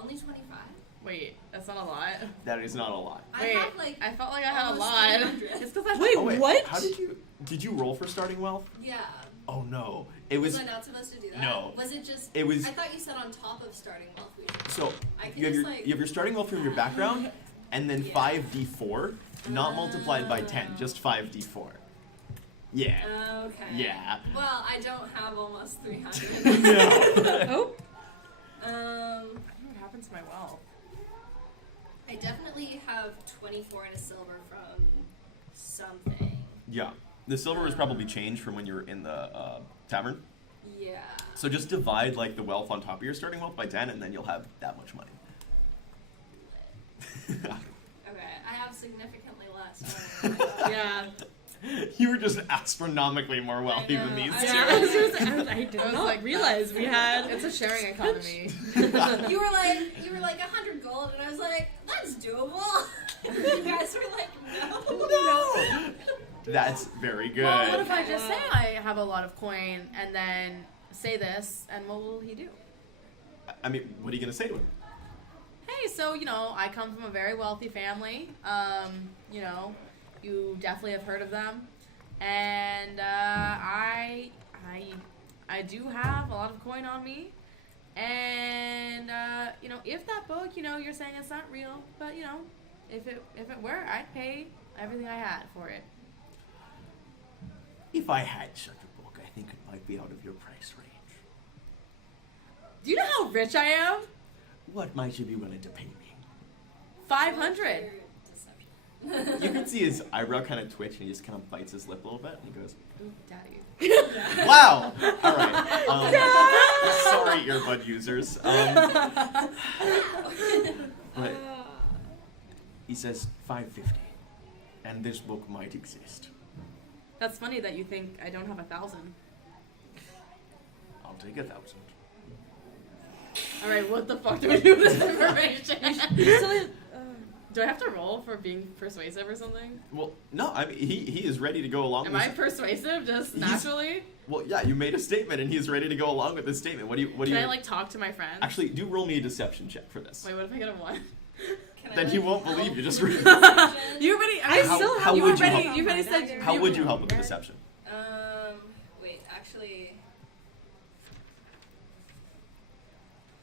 Only 25. Wait, that's not a lot. That is not a lot. Wait, I have like I felt like I had a almost lot. 300. It's because I Wait, Oh, wait, what? How did you roll for starting wealth? Yeah. Oh no, it Was was I not supposed to do that? No. Was it just? It was- I thought you said on top of starting wealth. We should. so I can you have just, your like- you have your starting wealth from your background, and then Yeah. 5d4, not multiplied by 10, just 5d4. Yeah. Okay. Yeah. Well, I don't have almost 300. Oh. I don't know what happened to my wealth. I definitely have 24 and a silver from something. Yeah. The silver was probably changed from when you were in the tavern. Yeah. So just divide like the wealth on top of your starting wealth by 10, and then you'll have that much money. Okay, I have significantly less. Yeah. You were just astronomically more wealthy than these I two. know. I did I was not like, realize we had. It's a sharing economy. You were like 100 gold, and I was like, that's doable. You guys were like, no. That's very good. Well, what if I just say I have a lot of coin and then say this, and what will he do? I mean, what are you gonna say to him? Hey, so, I come from a very wealthy family. You definitely have heard of them. And I do have a lot of coin on me. And, if that book, you're saying it's not real, but, if it were, I'd pay everything I had for it. If I had such a book, I think it might be out of your price range. Do you know how rich I am? What might you be willing to pay me? 500. You can see his eyebrow kind of twitch, and he just kind of bites his lip a little bit, and he goes, Ooh, daddy. "Wow! All right. Sorry, earbud users. But he says 550, and this book might exist. That's funny that you think I don't have 1,000. I'll take 1,000. All right, what the fuck do we do with this information? Still, Do I have to roll for being persuasive or something? Well, no. I mean, he is ready to go along. Am with I persuasive just He's- naturally? Well, yeah. You made a statement, and he's ready to go along with this statement. What do you? Can I talk to my friends? Actually, do roll me a deception check for this. Wait, what if I get a 1? Then he won't believe you. Just read. You already. How you would you already. help? You already said. How would you help with the deception? Wait, actually,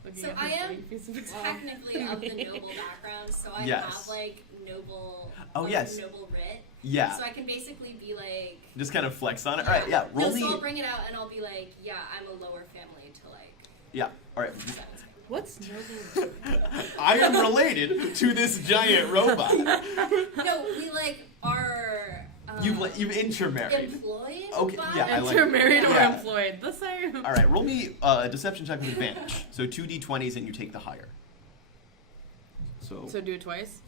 Looking so at I his am face. technically of the noble background, so I Yes. have like noble. Oh, yes. Noble writ. Yeah. So I can basically be like. Just kind of flex on it. All right. Yeah. Roll No, me. so I'll bring it out and I'll be like, yeah, I'm a lower family to like. Yeah. All right. 17. what's noble? I am related to this giant robot. No, we like are. You've intermarried. Employed. Okay, by- yeah, I like- Intermarried or Yeah. employed. The same. All right. Roll me a deception check with advantage. So 2d20s, and you take the higher. So. So do it twice.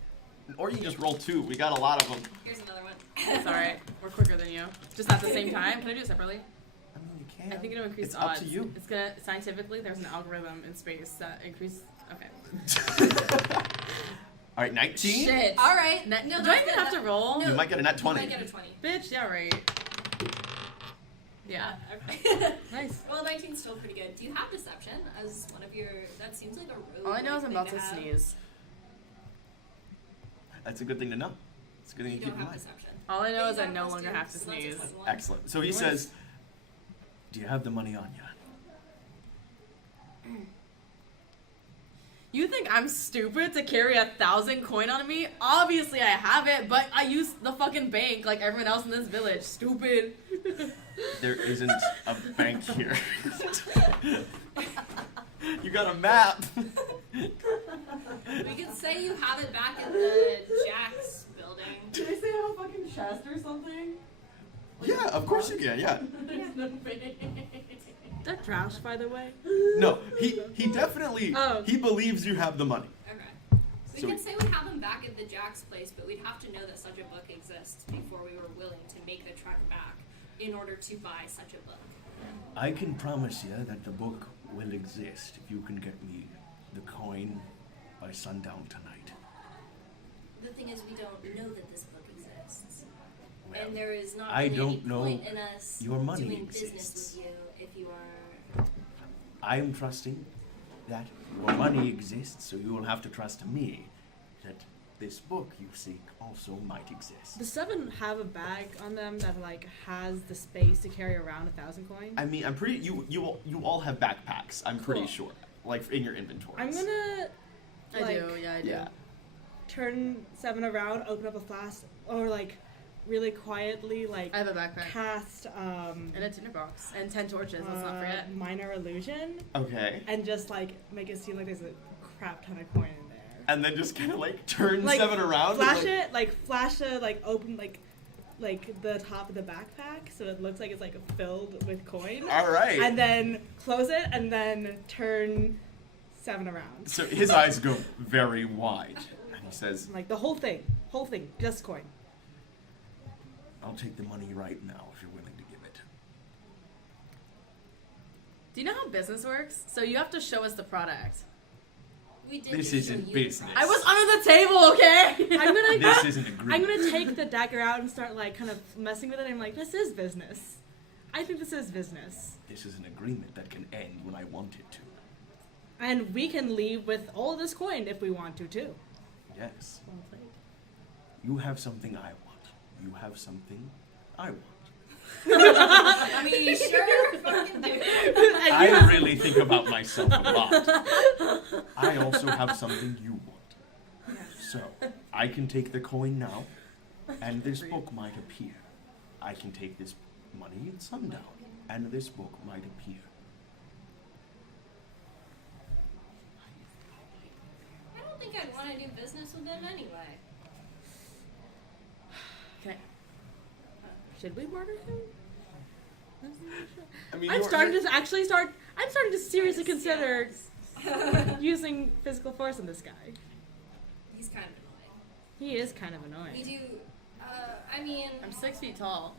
Or you can just roll 2. We got a lot of them. Here's another one. It's alright. We're quicker than you. Just at the same time. Can I do it separately? I mean, you can. I think it'll increase It's odds. up to you. It's gonna scientifically. There's an algorithm in space that increase. Okay. All right. 19. Shit. All right. No, No, do I that's even good. have to roll? You might get a nat You 20. might get a 20. Bitch. Yeah. Right. Yeah. Okay. Nice. Well, 19's still pretty good. Do you have deception as one of your? That seems like a really. All I know is I'm thing about to have. sneeze. That's a good thing to know. It's a good thing You to keep don't in have mind. deception. All I know But is you I got no plus longer two, have to so that's a sneeze. 21. Excellent. So he Nice. says, "Do you have the money on you?" You think I'm stupid to carry 1,000 coin on me? Obviously I have it, but I use the fucking bank like everyone else in this village. Stupid. There isn't a bank here. You got a map. We could say you have it back in the Jack's building. Did I say I have a fucking chest or something? Yeah, of course you can. Yeah. There's no bank. That trash, by the way. No, he definitely Oh. he believes you have the money. Okay. We So can say we have him back at the Jack's place, but we'd have to know that such a book exists before we were willing to make the trek back in order to buy such a book. I can promise you that the book will exist if you can get me the coin by sundown tonight. The thing is, we don't know that this book exists. Well, And there is not I really don't any know point in us your money doing exists. business with you if you are. I am trusting that your money exists, so you will have to trust me that this book you seek also might exist. The 7 have a bag on them that like has the space to carry around 1,000 coins. I mean, I'm pretty. You all have backpacks. I'm pretty Cool. sure, like in your inventories. I'm gonna. I like, do, yeah, I do. Yeah. turn 7 around, open up a flash, or like really quietly like I have a backpack. cast And a tinderbox. And 10 torches, let's not forget. minor illusion, Okay. and just like make it seem like there's a crap ton of coin in there. And then just kind of like turn Like, 7 around. Flash and, it, like flash it, like open like the top of the backpack so it looks like it's like filled with coin. All right. And then close it and then turn 7 around. So his eyes go very wide, and he says, Like the whole thing, just coin. "I'll take the money right now if you're willing to give it." Do you know how business works? So you have to show us the product. We did This just show isn't you the business. I was under the table, okay? I'm gonna This isn't agreement. I'm gonna take the dagger out and start like kind of messing with it. I'm like, this is business. I think this is business. This is an agreement that can end when I want it to. And we can leave with all of this coin if we want to too. Yes. Well played. You have something I want. You have something I want. I mean, you sure fucking do. I really think about myself a lot. I also have something you want. So, I can take the coin now, and this book might appear. I can take this money at sundown, and this book might appear. I don't think I'd want to do business with them anyway. Okay. Should we murder him? I mean, I'm starting to seriously consider Yes. using physical force on this guy. He's kind of annoying. He is kind of We annoying. do, I mean... I'm 6 feet tall.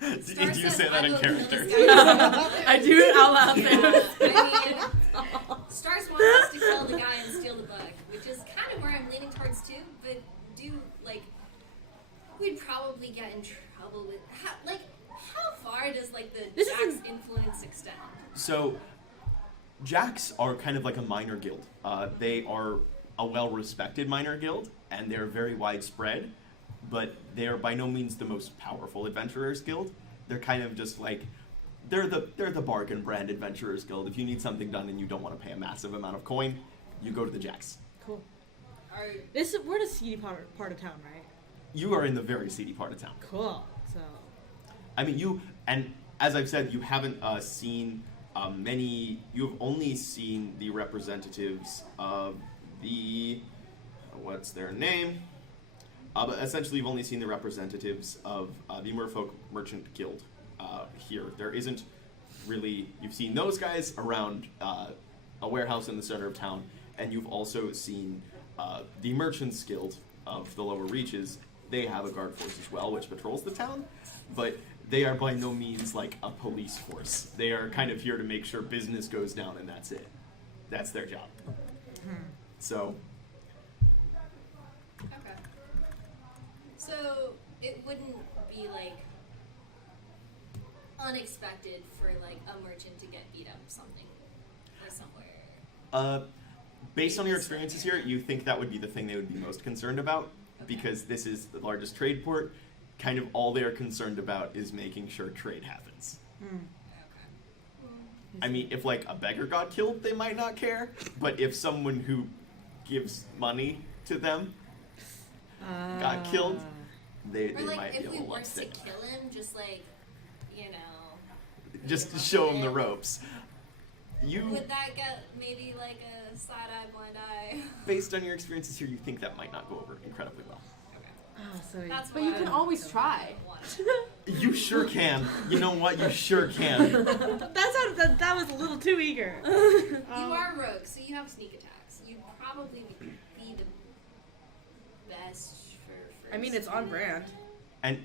Did Star you says say that I in will kill character? this guy. I do it out loud. I mean, Stars wants us to kill the guy and steal the book, which is kind of where I'm leaning towards too, but we'd probably get in trouble with, how far does, the This Jack's isn't- influence extend? So, Jacks are kind of like a minor guild. They are a well-respected minor guild, and they're very widespread, but they're by no means the most powerful adventurers guild. They're kind of just like, they're the bargain brand adventurers guild. If you need something done and you don't want to pay a massive amount of coin, you go to the Jacks. Cool. Are, We're the seedy part of town, right? You are in the very seedy part of town. Cool. So I mean, and as I've said, you haven't seen you've only seen the representatives of what's their name? But essentially, you've only seen the representatives of the Merfolk Merchant Guild here. There isn't really, you've seen those guys around a warehouse in the center of town, and you've also seen the Merchants Guild of the lower reaches. They have a guard force as well, which patrols the town, but they are by no means like a police force. They are kind of here to make sure business goes down, and that's it. That's their job. So, okay. So, it wouldn't be, unexpected for, a merchant to get beat up something or somewhere. based on your experiences here, you think that would be the thing they would be most concerned about, because this is the largest trade port. Kind of all they're concerned about is making sure trade happens. Okay. I mean, if a beggar got killed, they might not care, but if someone who gives money to them got killed, they Or, might be a if we little were to upset. kill him, just, Just to show them the ropes. Would that get maybe, a side-eye, blind eye? Based on your experiences here, you think that might not go over incredibly well. oh, so That's But why you can I always try. You sure can. You know what? You sure can. that was a little too eager. You are rogue, so you have sneak attacks. You'd probably be the best for I mean, it's on brand. And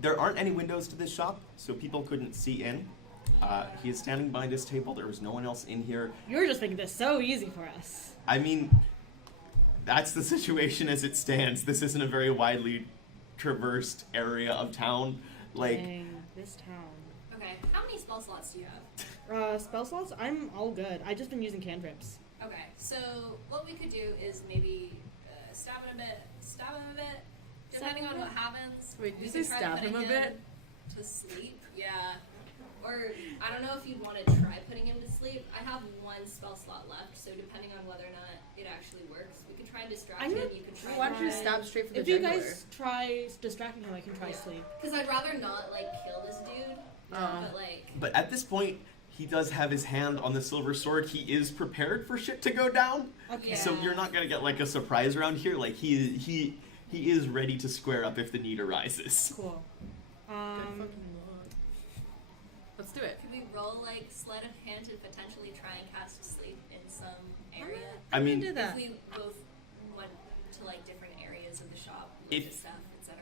there aren't any windows to this shop, so people couldn't see in. He is standing behind his table. There was no one else in here. You're just making this so easy for us. I mean, that's the situation as it stands. This isn't a very widely traversed area of town. Dang, this town. Okay, how many spell slots do you have? Spell slots? I'm all good. I just been using cantrips. Okay, so what we could do is maybe stab him a bit, depending on what happens. Wait, did we you could say try stab him a bit? To sleep, yeah. Or I don't know if you'd want to try putting him to sleep. I have one spell slot left, so depending on whether or not it actually works, we could try and distract him. You could try. Why don't you stab straight for the If you jugular? guys try distracting him, I can try sleep. Because I'd rather not like kill this dude, but like. But at this point, he does have his hand on the silver sword. He is prepared for shit to go down. Okay. Yeah. So you're not gonna get like a surprise around here. Like he is ready to square up if the need arises. Cool. Let's do it. Could we roll like sleight of hand to potentially try and cast sleep in some area? I mean, do that. If we both went to like different areas of the shop, If- with the stuff, etc.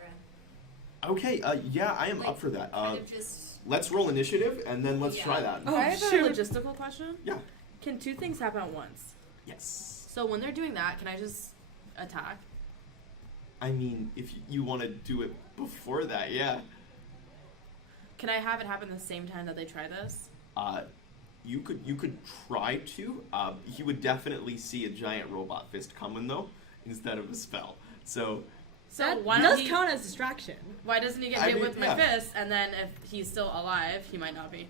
okay, yeah, I am Like, up for that. kind of just. Let's roll initiative and then let's try that. Oh, I have shoot. a logistical question. Yeah. Can two things happen at once? Yes. So when they're doing that, can I just attack? I mean, if you want to do it before that, yeah. Can I have it happen the same time that they try this? You could try to. He would definitely see a giant robot fist coming though, instead of a spell. So That why does don't he, count as distraction. why doesn't he get I hit mean, with my yeah. fist, and then if he's still alive, he might not be.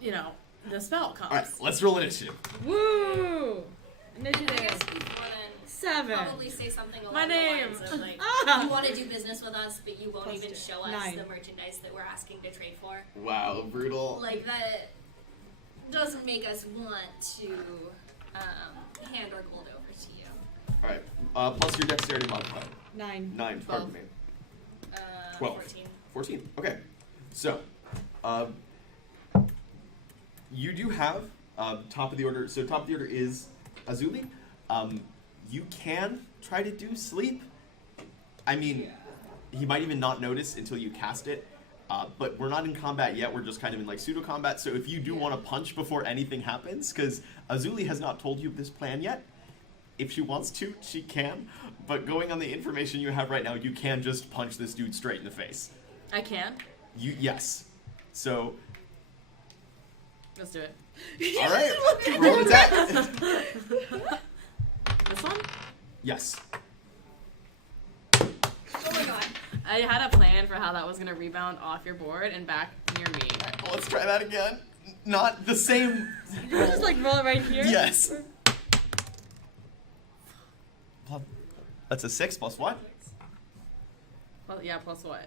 You know, the spell comes. all right, let's roll initiative. Woo! I guess Initiative. before then, 7. probably say something along My the name. lines of like, Ah! you want to do business with us, but you won't Plus even 2. show us 9. the merchandise that we're asking to trade for. Wow, brutal. Like that doesn't make us want to hand our gold over to you. All right, plus your dexterity modifier. 9. 9. Pardon me. 12. 14. 14. Okay. So, you do have top of the order. So top of the order is Azuli. You can try to do sleep. I mean, he might even not notice until you cast it. But we're not in combat yet. We're just kind of in like pseudo combat. So if you do want to punch before anything happens, because Azuli has not told you this plan yet. If she wants to, she can. But going on the information you have right now, you can just punch this dude straight in the face. I can. Yes. So, Let's do it. all right. Roll an attack. This one? Yes. Oh my god. I had a plan for how that was gonna rebound off your board and back near me. Well, let's try that again. Not the same. You can just like roll it right here. Yes. That's a 6 plus what? Well, yeah, plus what?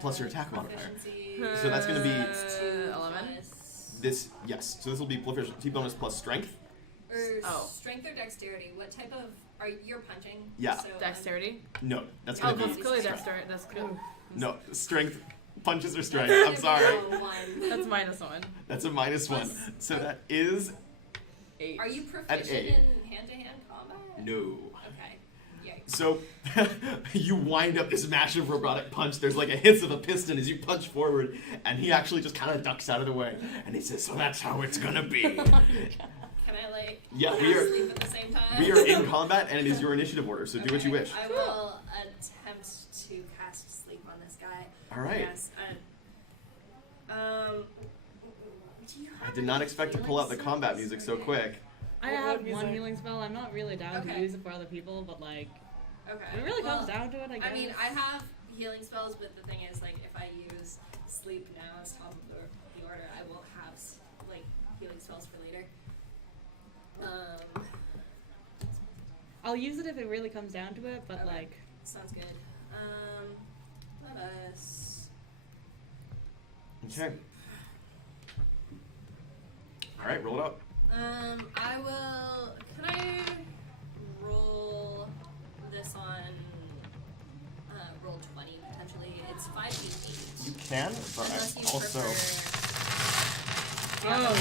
Plus your attack modifier. Proficiency. So that's going to be 11? plus- this. Yes. So this will be proficiency bonus plus strength. Or Oh. strength or dexterity? What type of are you're punching? Yeah. So, Dexterity? No, that's Oh, going to that's be clearly strength. dexterity. That's cool. No, strength. Punches are strength. I'm sorry. That's -1. That's a -1. So that is 8. Are you An proficient eight. in hand-to-hand combat? no. Okay. Yikes. So you wind up this massive robotic punch. There's like a hiss of a piston as you punch forward, and he actually just kind of ducks out of the way. And he says, "So that's how it's gonna be." Can I like Yeah, we are- sleep at the same time? We are in combat, and it is your initiative order. So do what you Okay, wish. I will attempt to cast sleep on this guy. All right. Yes. Do you I have did not any expect to healing pull out the spells? combat music so Okay. quick. I What have music? one healing spell. I'm not really down to Okay. use it for other people, but like, Okay. when it really comes Well, down to it, I guess. I mean, I have healing spells, but the thing is, like, if I use sleep now as top of the order, I will have like healing spells for later. I'll use it if it really comes down to it, but Okay. like, Sounds good. Let us. Okay. All right, roll it up. I will. Can I roll this on roll 20 potentially? It's 5d8. You can, but Unless you I also prefer. oh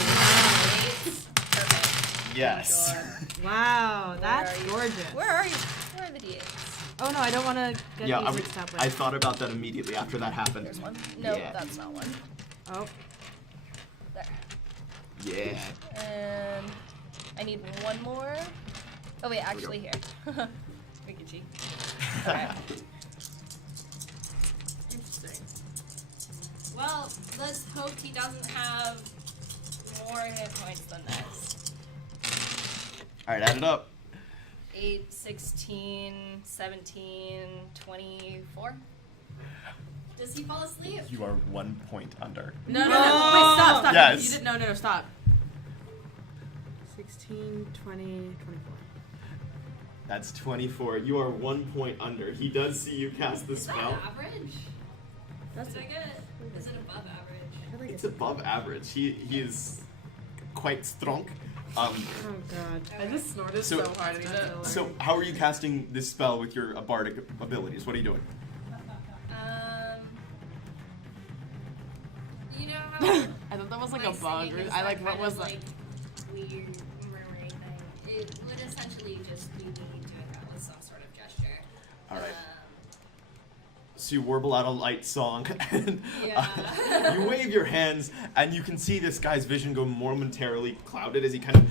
Perfect. yes. wow, that's are you? gorgeous. Where are you? Where are the d8s? Oh no, I don't want to get Yeah, these mixed up with. I thought about that immediately after that happened. There's one. No, Yeah. that's not one. Oh, There. Yeah. And I need one more. Oh wait, actually here. We can cheat. Okay. Interesting. Well, let's hope he doesn't have more hit points than this. All right, add it up. 8, 16, 17, 24. Does he fall asleep? You are 1 point under. No. Wait, stop. Yes. You didn't. No, stop. 16, 20, 24. That's 24. You are 1 point under. He does see you cast the Is that spell. average? That's Did I get it? Is it above average? I think It's above average. He is quite strong. Oh god. I just snorted So- so hard. I need to- So how are you casting this spell with your bardic abilities? What are you doing? You know how I thought that was like my a bug. singing is I like that what kind was of, that? like weird murmuring thing. It would essentially just be me doing that with some sort of gesture. All right. Um, So you warble out a light song, and Yeah. you wave your hands, and you can see this guy's vision go momentarily clouded as he kind of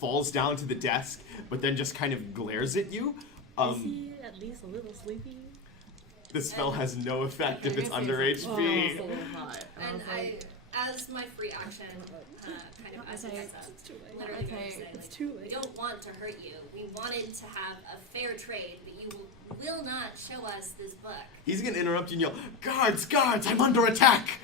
falls down to the desk, but then just kind of glares at you. Is he at least a little sleepy? The spell has no effect if Okay, it's so under it's Oh, HP. it's a little hot. And I, as my free action, kind of as a heads up, It's too late. literally Okay, going to say, It's like, too we late. don't want to hurt you. We wanted to have a fair trade, but you will not show us this book. He's gonna interrupt you and yell, "Guards, guards, I'm under attack!"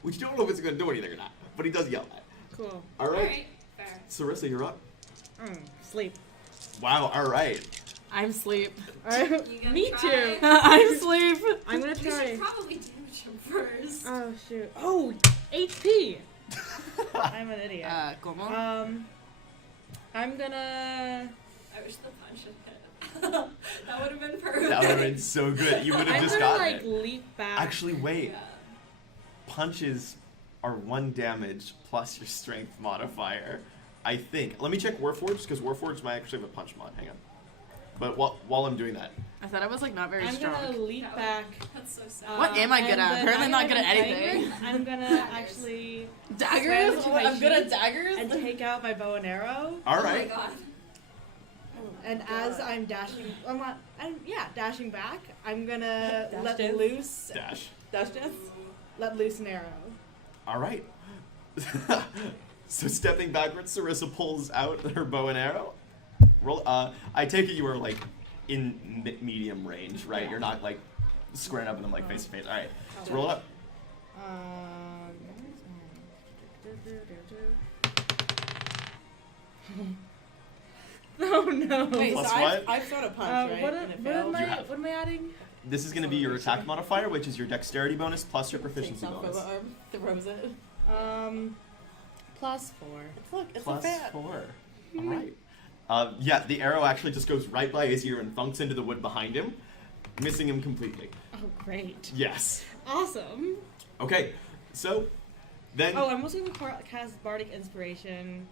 Which you don't know if it's gonna do anything or not, but he does yell that. Cool. Alright, fair. Sarissa, you're up. Sleep. Wow, alright. I'm sleep. You gonna Me try? too. I'm sleep. I'm gonna We try. should probably damage him first. Oh shoot. Oh, HP. I'm an idiot. Como? I'm gonna. I wish the punch had hit. That would have been perfect. That would have been so good. You would have I'm just gonna gotten like it. leap back. Actually, wait. Yeah. Punches are 1 damage plus your strength modifier. I think. Let me check Warforged, because Warforged might actually have a punch mod. Hang on. But while I'm doing that, I thought I was like not very I'm strong. gonna leap That back. That's so sad. What am I good and at? then Apparently I'm not good at gonna anything. fight. I'm gonna Daggers. actually Daggers? swim to my I'm good at sheet daggers. and take out my bow and arrow. alright. Oh my god. And as I'm dashing, dashing back, I'm gonna Dash let dance? loose. Dash. Dash dance? Let loose an arrow. Alright. So stepping backwards, Sarissa pulls out her bow and arrow. Roll. I take it you are like in medium range, right? Yeah. You're not like squaring up with them like face to face. Alright. So roll it up. Oh no. Wait, Plus so what? I've thrown a punch, right? What, and it what, failed. am You I, have. what am I adding? This is going to be your attack modifier, which is your dexterity bonus plus your proficiency Takes off bonus. the arm, throws it. +4. Look, it's Plus a fan. 4. Alright. Yeah, the arrow actually just goes right by his ear and thunks into the wood behind him, missing him completely. Oh great. Yes. Awesome. Okay, so then. Oh, I'm also gonna cast Bardic Inspiration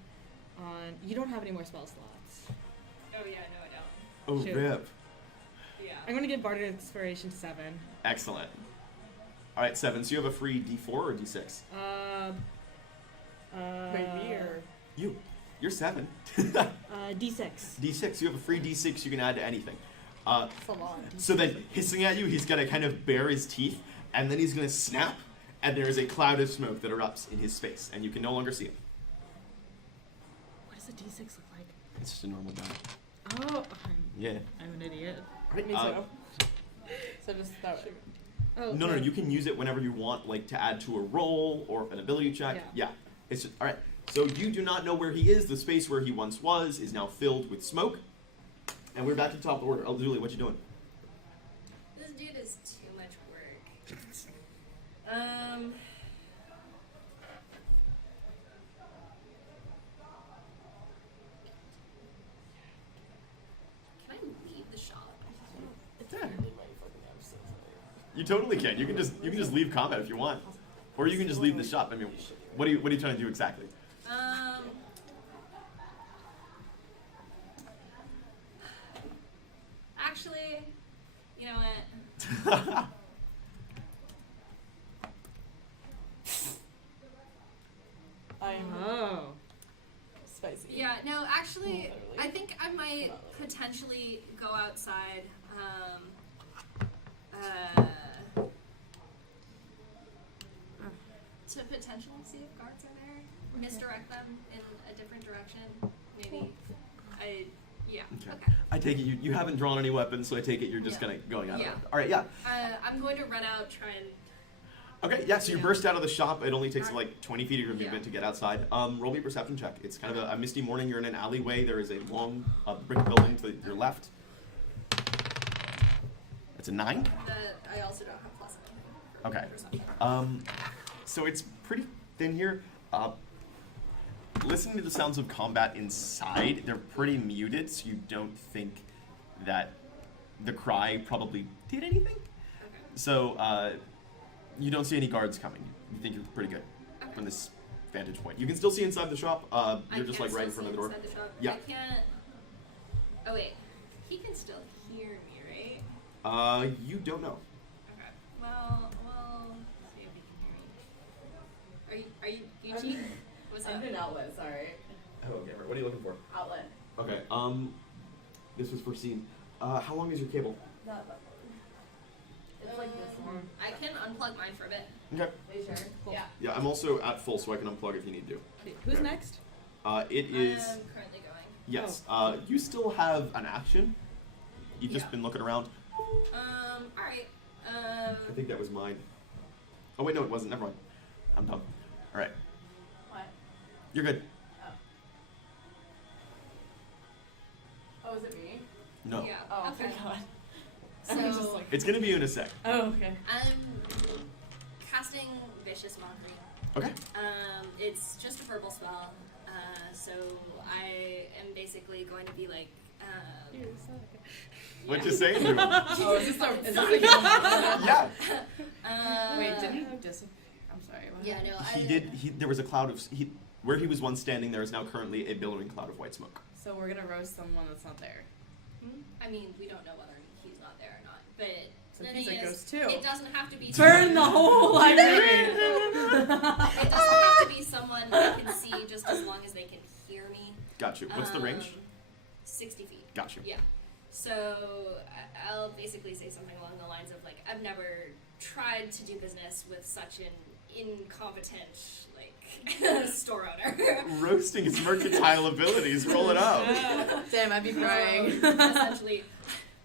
on. You don't have any more spell slots. Oh yeah, no, I don't. Oh, shoot. rip. Yeah. I'm gonna give Bardic Inspiration to 7. Excellent. Alright, 7. So you have a free d4 or d6? Maybe or You're 7. D6. d6. You have a free d6 you can add to anything. it's a lot. So then, hissing at you, he's gonna kind of bare his teeth, and then he's gonna snap, and there is a cloud of smoke that erupts in his face, and you can no longer see him. What does a D6 look like? It's just a normal die. Oh, Yeah. I'm an idiot. Right, Me too. So just throw it. Oh, No, you can use it whenever you want, like to add to a roll or an ability check. Yeah. It's just, all right. So you do not know where he is. The space where he once was is now filled with smoke, and we're back to the top of the order. Azuli, what you doing? This dude is too much work. Can I leave the shop? You totally can. You can just leave combat if you want, or you can just leave the shop. I mean, what are you trying to do exactly? Actually, you know what? I'm Oh. spicy. Yeah, no, actually, Literally. I think I might potentially go outside. To potentially see if guards are there, misdirect them in a different direction, maybe. Yeah. Okay. Okay. I take it you haven't drawn any weapons, so I take it you're just going out of it. All right, yeah. I'm going to run out, try and... Okay, yeah, so you burst out of the shop. It only takes like 20 feet of your movement to get outside. Roll me a perception check. It's kind of a misty morning. You're in an alleyway. There is a long brick building to your left. It's a 9? I also don't have plus anything for Okay. perception. So it's pretty thin here. Listening to the sounds of combat inside, they're pretty muted, so you don't think that the cry probably did anything. Okay. So you don't see any guards coming. You think you're pretty good from this vantage point. You can still see inside the shop. You're just like right in front of the door. Inside the shop. Yeah. I can't... Oh wait, he can still hear me, right? You don't know. Okay. Well, see if he can hear me. Are you Gucci? What's up? I'm in outlet, sorry. Oh, okay. What are you looking for? Outlet. Okay. This was foreseen. How long is your cable? Not that It's like this one. I can unplug mine for a bit. Okay. Are you sure? Cool. Yeah. Yeah, I'm also at full, so I can unplug if you need to. Who's Okay. next? It is. I'm currently going. Yes. You still have an action. You've just been looking around. Alright. I think that was mine. Oh wait, no, it wasn't. Never mind. I'm dumb. All right. What? You're good. Oh, is it me? No. Yeah. Oh, Okay. thank God. So, I was just like, It's gonna be in a sec. oh, okay. I'm casting Vicious Mockery. Okay. It's just a verbal spell. So I am basically going to be like, What you saying? Oh, is this a Yeah. Wait, didn't he disappear? I'm sorry. What Yeah, happened? no. He did. There was a cloud of where he was once standing. There is now currently a billowing cloud of white smoke. So we're gonna roast someone that's not there. I mean, we don't know whether he's not there or not, but So the he's thing a is, ghost too. it doesn't have to be. Turn the whole library. It doesn't have to be someone I can see just as long as they can hear me. Got you. What's the range? 60 feet. Got you. Yeah. So I'll basically say something along the lines of like, I've never tried to do business with such an incompetent like store owner. Roasting his mercantile abilities. Roll it up. Damn, I'd be crying. Essentially,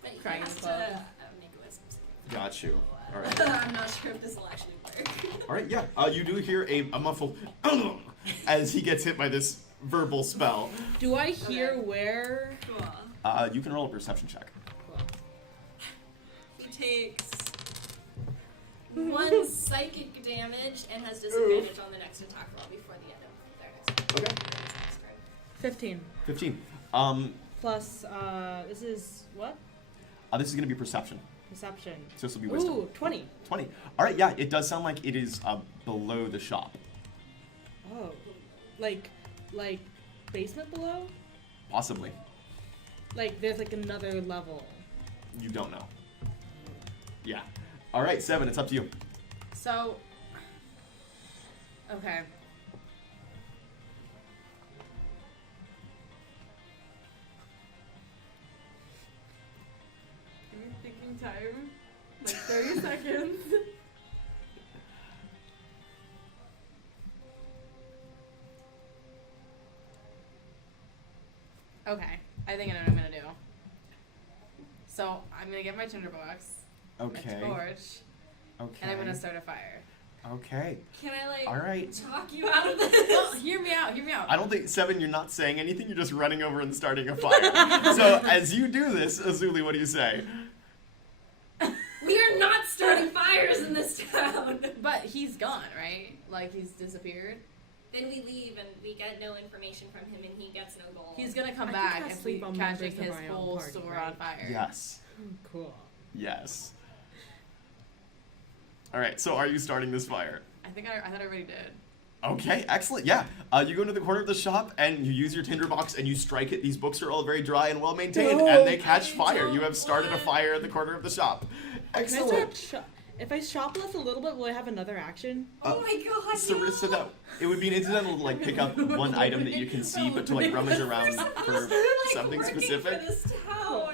but he Crying has as to well. make a wisdom saving. Got you. All right. I'm not sure if this will actually work. All right. Yeah. You do hear a muffled as he gets hit by this verbal spell. Do I hear Okay. where? Cool. You can roll a perception check. He takes 1 psychic damage and has disadvantage on the next attack roll before the end of their next Okay. turn. 15. 15. Plus, this is what? This is gonna be perception. Perception. So this will be wisdom. Ooh, 20. 20. All right. Yeah. It does sound like it is below the shop. Oh. Like basement below? Possibly. Like there's like another level. You don't know. Yeah. All right, 7. It's up to you. So, okay. Give me thinking time. Like 30 seconds. Okay, I think I know what I'm gonna do. So, I'm gonna get my tinderbox, my Okay. torch, Okay. and I'm gonna start a fire. Okay. Can I like All right. talk you out of this? Well, hear me out, hear me out. I don't think 7. You're not saying anything. You're just running over and starting a fire. So as you do this, Azuli, what do you say? We are not starting fires in this town. But he's gone, right? Like he's disappeared. Then we leave and we get no information from him and he gets no gold. He's gonna come I back can cast if we sleep on catching members of his my own whole party, store right? on fire. Yes. Cool. Yes. All right. So are you starting this fire? I thought I already did. Okay, excellent. Yeah, you go into the corner of the shop and you use your tinderbox and you strike it. These books are all very dry and well maintained, and they catch fire. You have started a fire at the corner of the shop. Can I Excellent. start if I shoplift a little bit, will I have another action? Oh my god, Sarissa, that it would be an incidental to like pick up one item that you can see, but to like rummage around for something specific. For this town.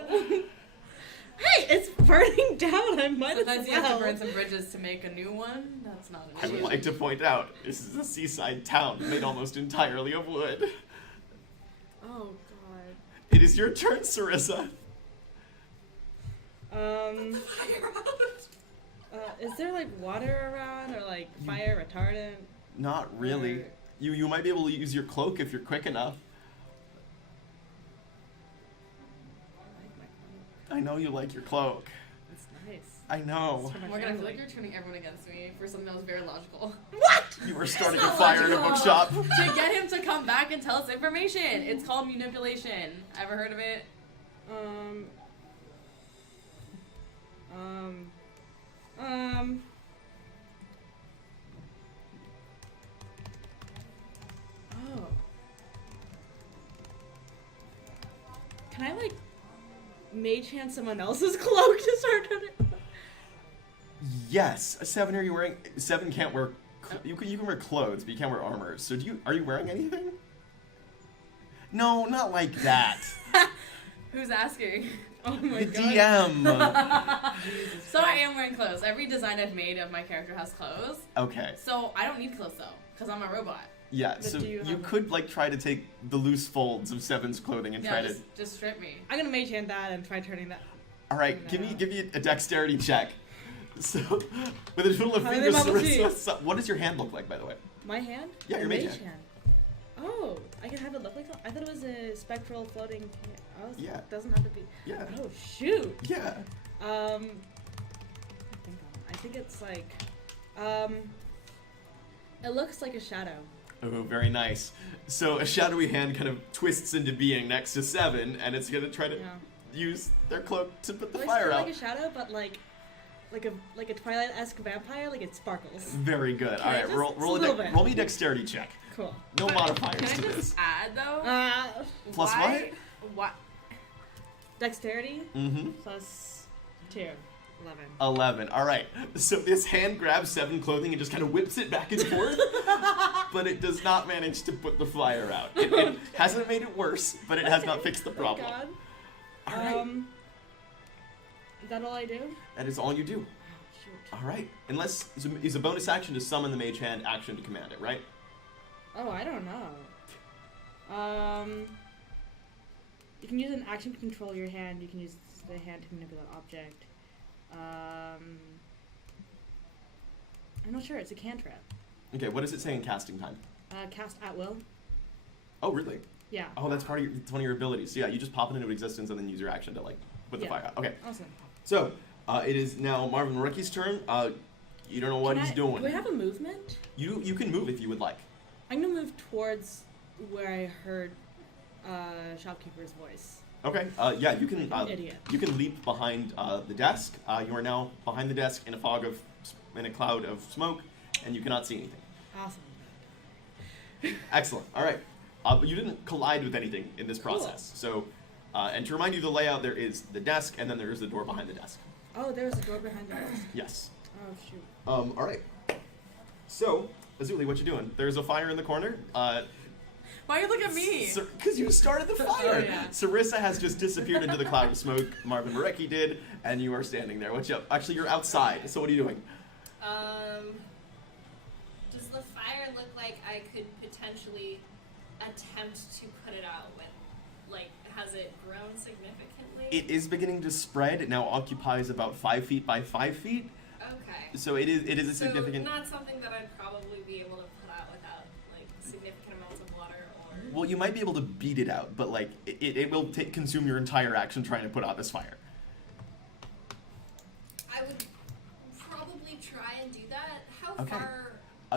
Hey, it's burning down. I might Sometimes as you have to well. burn some bridges to make a new one. That's not I an would issue. like to point out this is a seaside town made almost entirely of wood. Oh god. It is your turn, Sarissa. Is there like water around or like fire retardant? Not really. Or- You might be able to use your cloak if you're quick enough. I know you like your cloak. That's nice. I know. It's for my Morgan, I feel family. like you're turning everyone against me for something that was very logical. You were starting a not fire in a logical. bookshop. To get him to come back and tell us information. It's called manipulation. Ever heard of it? Oh. Can I like mage hand someone else's cloak to start on it? Yes. Seven, are you wearing... Seven can't wear... You can wear clothes, but you can't wear armor. So are you wearing anything? No, not like that. Who's asking? Oh my The god. DM. So I am wearing clothes. Every design I've made of my character has clothes. Okay. So I don't need clothes though, because I'm a robot. Yeah, But so do you you have- could like try to take the loose folds of Seven's clothing and try Yeah, to... just strip me. I'm gonna mage hand that and try turning that. All right, No. give me a dexterity check. So, with a total of How are they fingers, bubble Sarissa, what does your hand look like, by the way? My hand? Yeah, your A mage mage hand. Oh, I can have it look like that? I thought it was a spectral floating. Oh, Yeah. It doesn't have to be. Yeah. Oh, shoot. Yeah. I think it's like. It looks like a shadow. Oh, very nice. So a shadowy hand kind of twists into being next to Seven, and it's gonna try to Yeah. use their cloak to put the Well, fire it's out. like a shadow, but like a Twilight-esque vampire, like it sparkles. Very good. All I right, just- roll just a little bit. roll me a dexterity check. Cool. No modifiers Can I to just this. add though? Plus Why? What? Dexterity Mm-hmm. plus 2. 11. 11. All right. So this hand grabs Seven clothing and just kind of whips it back and forth, but it does not manage to put the fire out. It hasn't made it worse, but it has not fixed the Thank problem. God. All right. Is that all I do? That is all you do. Shoot. All right. Unless it's a bonus action to summon the mage hand, action to command it, right? Oh, I don't know. You can use an action to control your hand. You can use the hand to manipulate an object. I'm not sure. It's a cantrip. Okay. What does it say in casting time? Cast at will. Oh, really? Yeah. Oh, that's it's one of your abilities. So yeah, you just pop it into existence and then use your action to like put the Yeah. fire out. Okay. Awesome. So it is now Marvin Ricky's turn. You don't know what he's doing. Do I have a movement? You can move if you would like. I'm gonna move towards where I heard shopkeeper's voice. Okay. Yeah, you can. Like an idiot. You can leap behind the desk. You are now behind the desk in a cloud of smoke, and you cannot see anything. Awesome. Excellent. All right. But you didn't collide with anything in this process. So, and to remind you, the layout there is the desk, and then there is the door behind the desk. Oh, there was a door behind the desk. Yes. Oh shoot. All right. So, Azuli, what you doing? There's a fire in the corner. Why you look at me? Because you started the fire. yeah. Sarissa has just disappeared into the cloud of smoke. Marvin Marecki did, and you are standing there. What's up? Actually, you're outside. So what are you doing? Does the fire look like I could potentially attempt to put it out with, like, has it grown significantly? It is beginning to spread. It now occupies about 5 feet by 5 feet. Okay. So it is a So significant. not something that I'd probably be able to put out without, like, significant amounts of water or... Well, you might be able to beat it out, but like it will consume your entire action trying to put out this fire. I would probably try and do that. How Okay. far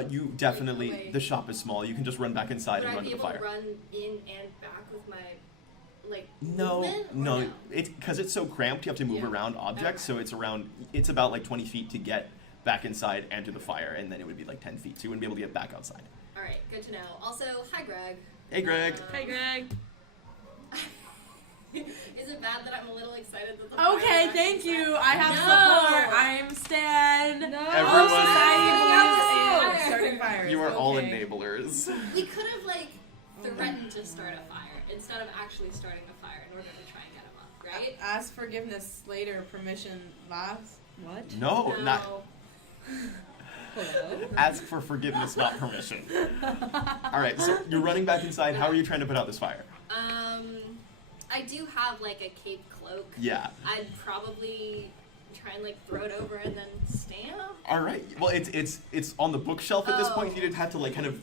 You definitely. Away. The shop is small. You can just run back inside would and I run be to the able fire. to run in and back with my, like, No, movement? Or no, it's because it's so cramped. You have to move Yeah. around objects, Okay. so it's around. It's about like 20 feet to get back inside and to the fire, and then it would be like 10 feet, so you wouldn't be able to get back outside. All right, good to know. Also, hi, Greg. Hey, Greg. Hey, Greg. Is it bad that I'm a little excited that the Okay, fire thank actually you. started? I have No! support. I am Stan. No. Everyone- Society believes in No! starting fires. You are all okay. enablers. We could have, like, threatened to start a fire instead of actually starting a fire in order to try and get him up, right? Ask forgiveness later. Permission last. What? No, not. Hello? Ask for forgiveness, not permission. All right, so you're running back inside. How are you trying to put out this fire? I do have like a cape cloak. Yeah. I'd probably try and like throw it over and then stamp. All right. Well, it's on the bookshelf at this point. Oh. You didn't have to like kind of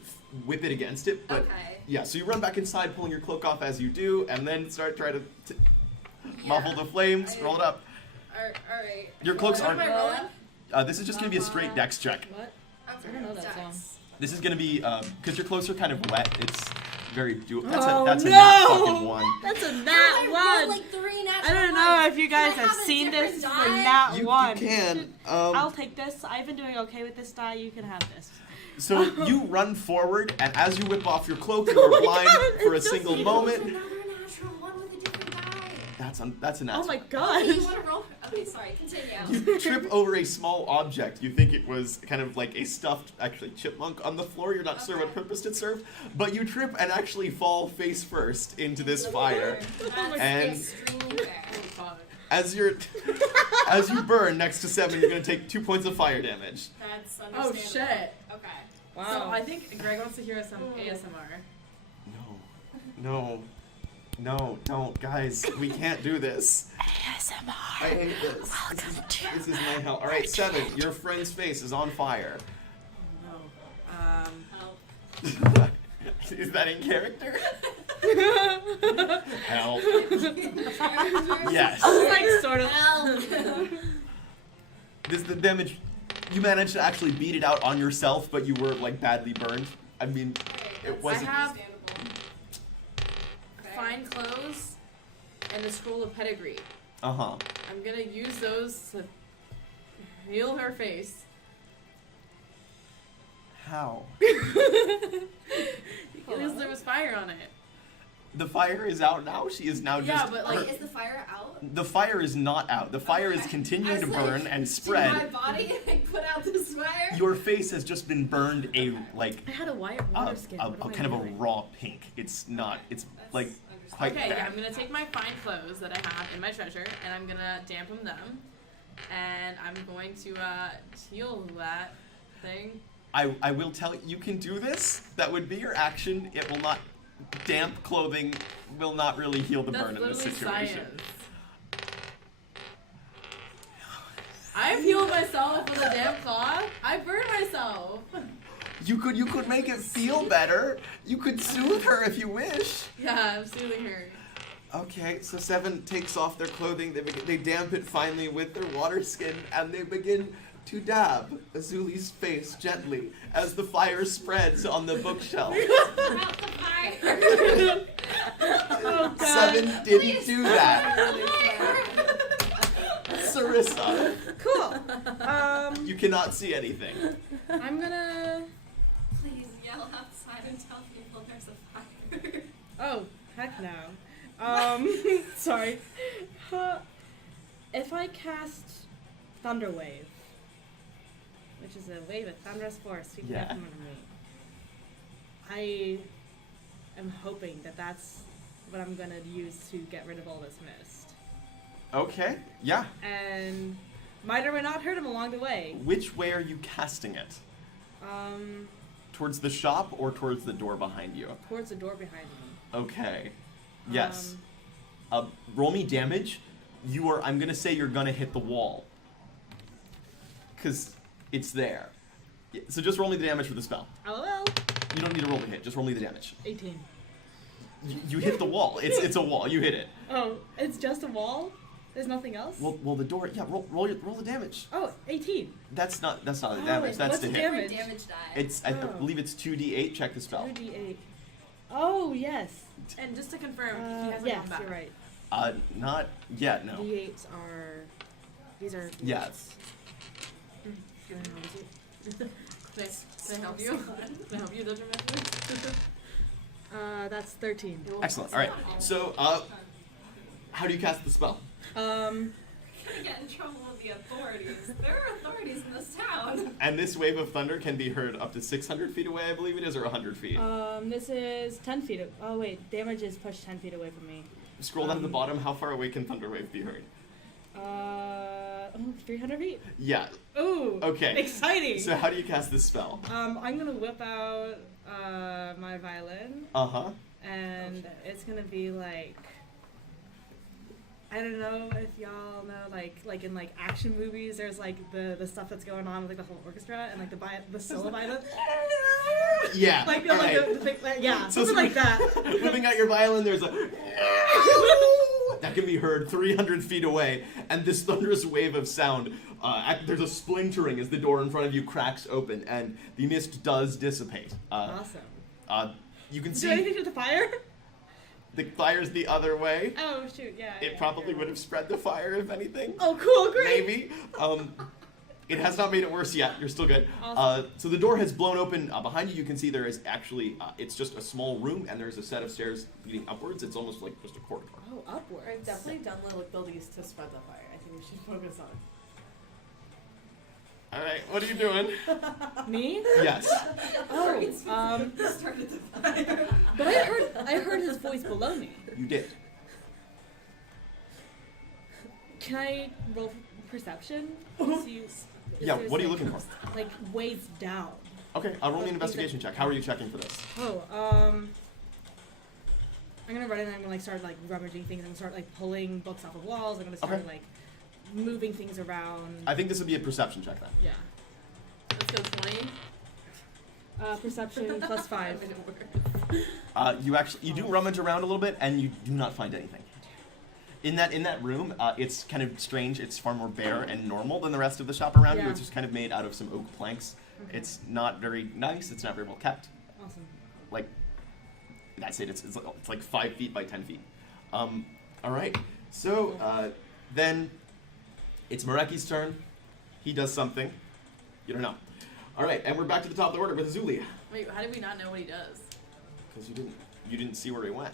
whip it against it, but Okay. yeah. So you run back inside, pulling your cloak off as you do, and then start trying to muffle the flames. Roll it up. Alright. Your cloaks What am I rolling? aren't. This is just gonna be a straight dex check. What? I'm I don't know that song. This is gonna be because your clothes are kind of wet. It's very that's Oh, a no! nat fucking one. That's a I nat rolled one. like 3 natural I don't know ones. if you guys Can I have a seen different this for die? nat You one. can. I'll take this. I've been doing okay with this die. You can have this. So you run forward, and as you whip off your cloak, you are Oh my blind God, for a it's just single you. moment. Another natural one with a different die. That's a natural. Oh my Okay, gosh. you want to roll? Okay, sorry. Continue. You trip over a small object. You think it was kind of like a stuffed, actually, chipmunk on the floor. You're not sure what Okay. purpose it served, but you trip and actually fall face first into this fire. That's And- extremely fair. As you burn next to 7, you're gonna take 2 points of fire damage. That's Oh understandable. shit. Okay. So Wow. I think Greg wants to hear some ASMR. No, don't, guys. We can't do this. ASMR. I hate this. This is my hell. All right, 7. Your friend's face is on fire. No. Help. Is that in character? Help. Yes. Like sort of. Help. This the damage. You managed to actually beat it out on yourself, but you were like badly burned. I mean, it wasn't. I have Understandable. Okay. fine clothes and a scroll of pedigree. Uh-huh. I'm gonna use those to heal her face. How? Because there was fire on it. The fire is out now. She is now Yeah, just. but, Like, like, is the fire out? The fire is not out. The fire is Okay. continuing I to was burn like, and Did my spread. body like, put out this fire? Your face has just been burned a like I had a water skin. a What am I kind of a doing? raw pink. It's not. It's That's like understandable. quite okay, bad. I'm gonna take my fine clothes that I have in my treasure and I'm gonna dampen them. And I'm going to heal that thing. I will tell you can do this. That would be your action. It will not. Damp clothing will not really heal the That's burn in this literally situation. science. I've healed myself with a damp cloth. I burned myself. You could make it feel better. You could soothe her if you wish. Yeah, I'm soothing her. Okay, so 7 takes off their clothing. They damp it finally with their water skin, and they begin to dab Azuli's face gently as the fire spreads on the bookshelf. About the fire. Oh god. 7 didn't Please. do that. Fire. Sarissa, Cool. you cannot see anything. I'm gonna. Please yell outside and tell people there's a fire. Oh, heck no. Sorry. If I cast Thunderwave, which is a wave of thunderous force sweeping Yeah. out from under me, I am hoping that that's what I'm gonna use to get rid of all this mist. Okay, yeah. And might or may not hurt him along the way. Which way are you casting it? Towards the shop or towards the door behind you? Towards the door behind me. Okay. Yes. Roll me damage. I'm gonna say you're gonna hit the wall. Cause it's there. Yeah, so just roll me the damage for the spell. LOL. You don't need to roll the hit, just roll me the damage. 18. You hit the wall. It's a wall, you hit it. Oh, it's just a wall? There's nothing else? Well the door, yeah, roll the damage. Oh, 18. That's not the Oh, damage, that's what's the the hit. damage? Damage die. It's I Oh. believe it's 2d8, check the spell. 2d8. Oh, yes. And just to confirm, he hasn't Yes, come back. you're right. Not yet, no. D8s are. These are. Yes. Can I help you? Can I help you, Dungeon Master? That's 13. Excellent. Alright. So how do you cast the spell? Gonna get in trouble with the authorities. There are authorities in this town. And this wave of thunder can be heard up to 600 feet away, I believe it is, or 100 feet. This is 10 feet. Oh, wait. Damage is pushed 10 feet away from me. Scroll down to the bottom. How far away can thunder wave be heard? 300 feet? Yeah. Ooh. Okay. Exciting. So how do you cast this spell? I'm gonna whip out my violin, Uh-huh. and it's gonna be like I don't know if y'all know, like in like action movies, there's like the stuff that's going on with like the whole orchestra and like the solo violin. Yeah. Like, all like, right. yeah, So something like that. Whipping out your violin, there's a that can be heard 300 feet away, and this thunderous wave of sound. There's a splintering as the door in front of you cracks open, and the mist does dissipate. Awesome. You can Is there anything see to the fire? the fire's the other way. Oh shoot, yeah. It yeah, probably yeah. would have spread the fire, if anything. Oh, cool, great. Maybe. It has not made it worse yet. You're still good. Awesome. So the door has blown open. Behind you, you can see there is actually, it's just a small room, and there's a set of stairs leading upwards. It's almost like just a corridor. Oh, upwards. I've definitely done little buildings to spread the fire. I think we should focus on. All right, what are you doing? Me? Yes. Oh, Started the fire. but I heard his voice below me. You did. Can I roll perception? Yeah, what are you looking for? Like ways down. Okay, roll me an investigation check. How are you checking for this? Oh, I'm gonna run in and I'm gonna like start like rummaging things. I'm gonna start like pulling books off of walls. I'm gonna start Okay. like moving things around. I think this would be a perception check then. Yeah. Let's go 20. Perception plus 5. You do rummage around a little bit, and you do not find anything. In that room, it's kind of strange. It's far more bare and normal than the rest of the shop around you. Yeah. It's just kind of made out of some oak planks. Okay. It's not very nice. It's not very well kept. Awesome. Like, that's it. It's like 5 feet by 10 feet. All right. So then it's Mareki's turn. He does something. You don't know. All right, and we're back to the top of the order with Azuli. Wait, how did we not know what he does? Because you didn't see where he went.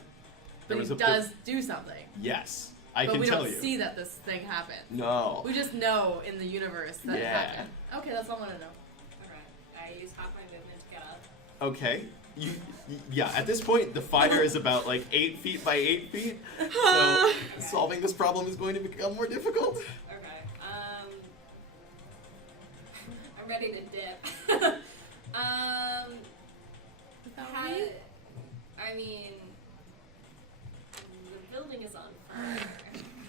But he does do something. Yes, I but can we tell don't you. see that this thing happened. No. We just know in the universe that it Yeah. happened. Okay, that's all I want to know. Alright, I use half my movement to get up. Okay. Yeah, at this point, the fire is about like 8 feet by 8 feet. So solving this problem is going to become more difficult. Okay, I'm ready to dip. I mean, the building is on fire.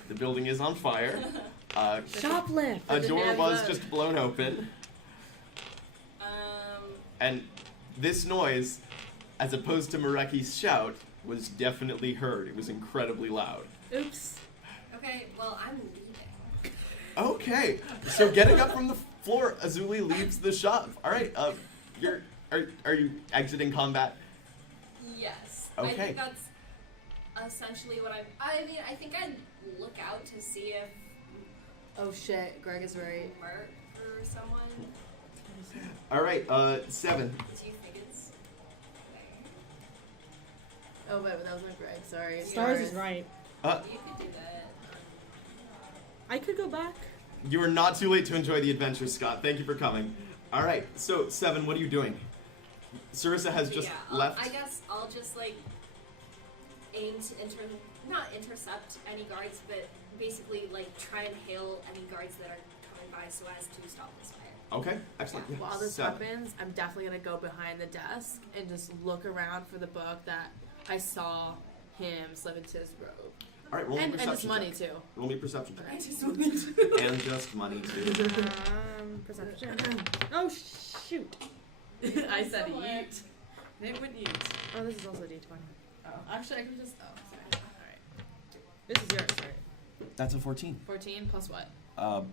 The building is on fire. Shoplift. A the door man was was- just blown open. And this noise, as opposed to Mareki's shout, was definitely heard. It was incredibly loud. Oops. Okay, well, I'm leaving. Okay, so getting up from the floor, Azuli leaves the shop. All right, are you exiting combat? Yes. Okay. I think that's essentially what I mean, I think I'd look out to see if Oh shit, Greg is right. Mert or someone. All right, 7. Do you think it's Oh wait, that was not Greg. Sorry. Stars is right. there? You could do that. I could go back. You are not too late to enjoy the adventure, Scott. Thank you for coming. All right, so 7, what are you doing? Sarissa has just left. I guess I'll just like aim to not intercept any guards, but basically like try and hail any guards that are coming by so as to stop this fire. Okay, excellent. Yeah, While this 7. happens, I'm definitely gonna go behind the desk and just look around for the book that I saw him slip into his robe. All right, roll me a And perception his money check. too. Roll me a perception check. I just wanted to. And just money too. Perception. Oh shoot. I said Somewhere. eat. It would eat. Oh, this is also D20. Oh, actually, I can just. Oh, sorry. Alright. This is yours, right? That's a 14. 14 plus what?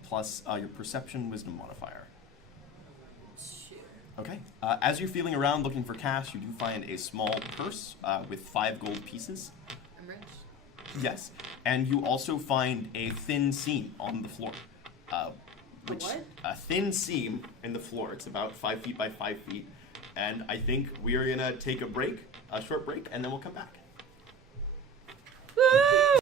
Plus your perception wisdom modifier. Shoot. Okay. As you're feeling around looking for cash, you do find a small purse with 5 gold pieces. I'm rich. Yes. And you also find a thin seam on the floor. Which what? A thin seam in the floor. It's about 5 feet by 5 feet. And I think we are going to take a short break, and then we'll come back. Woo!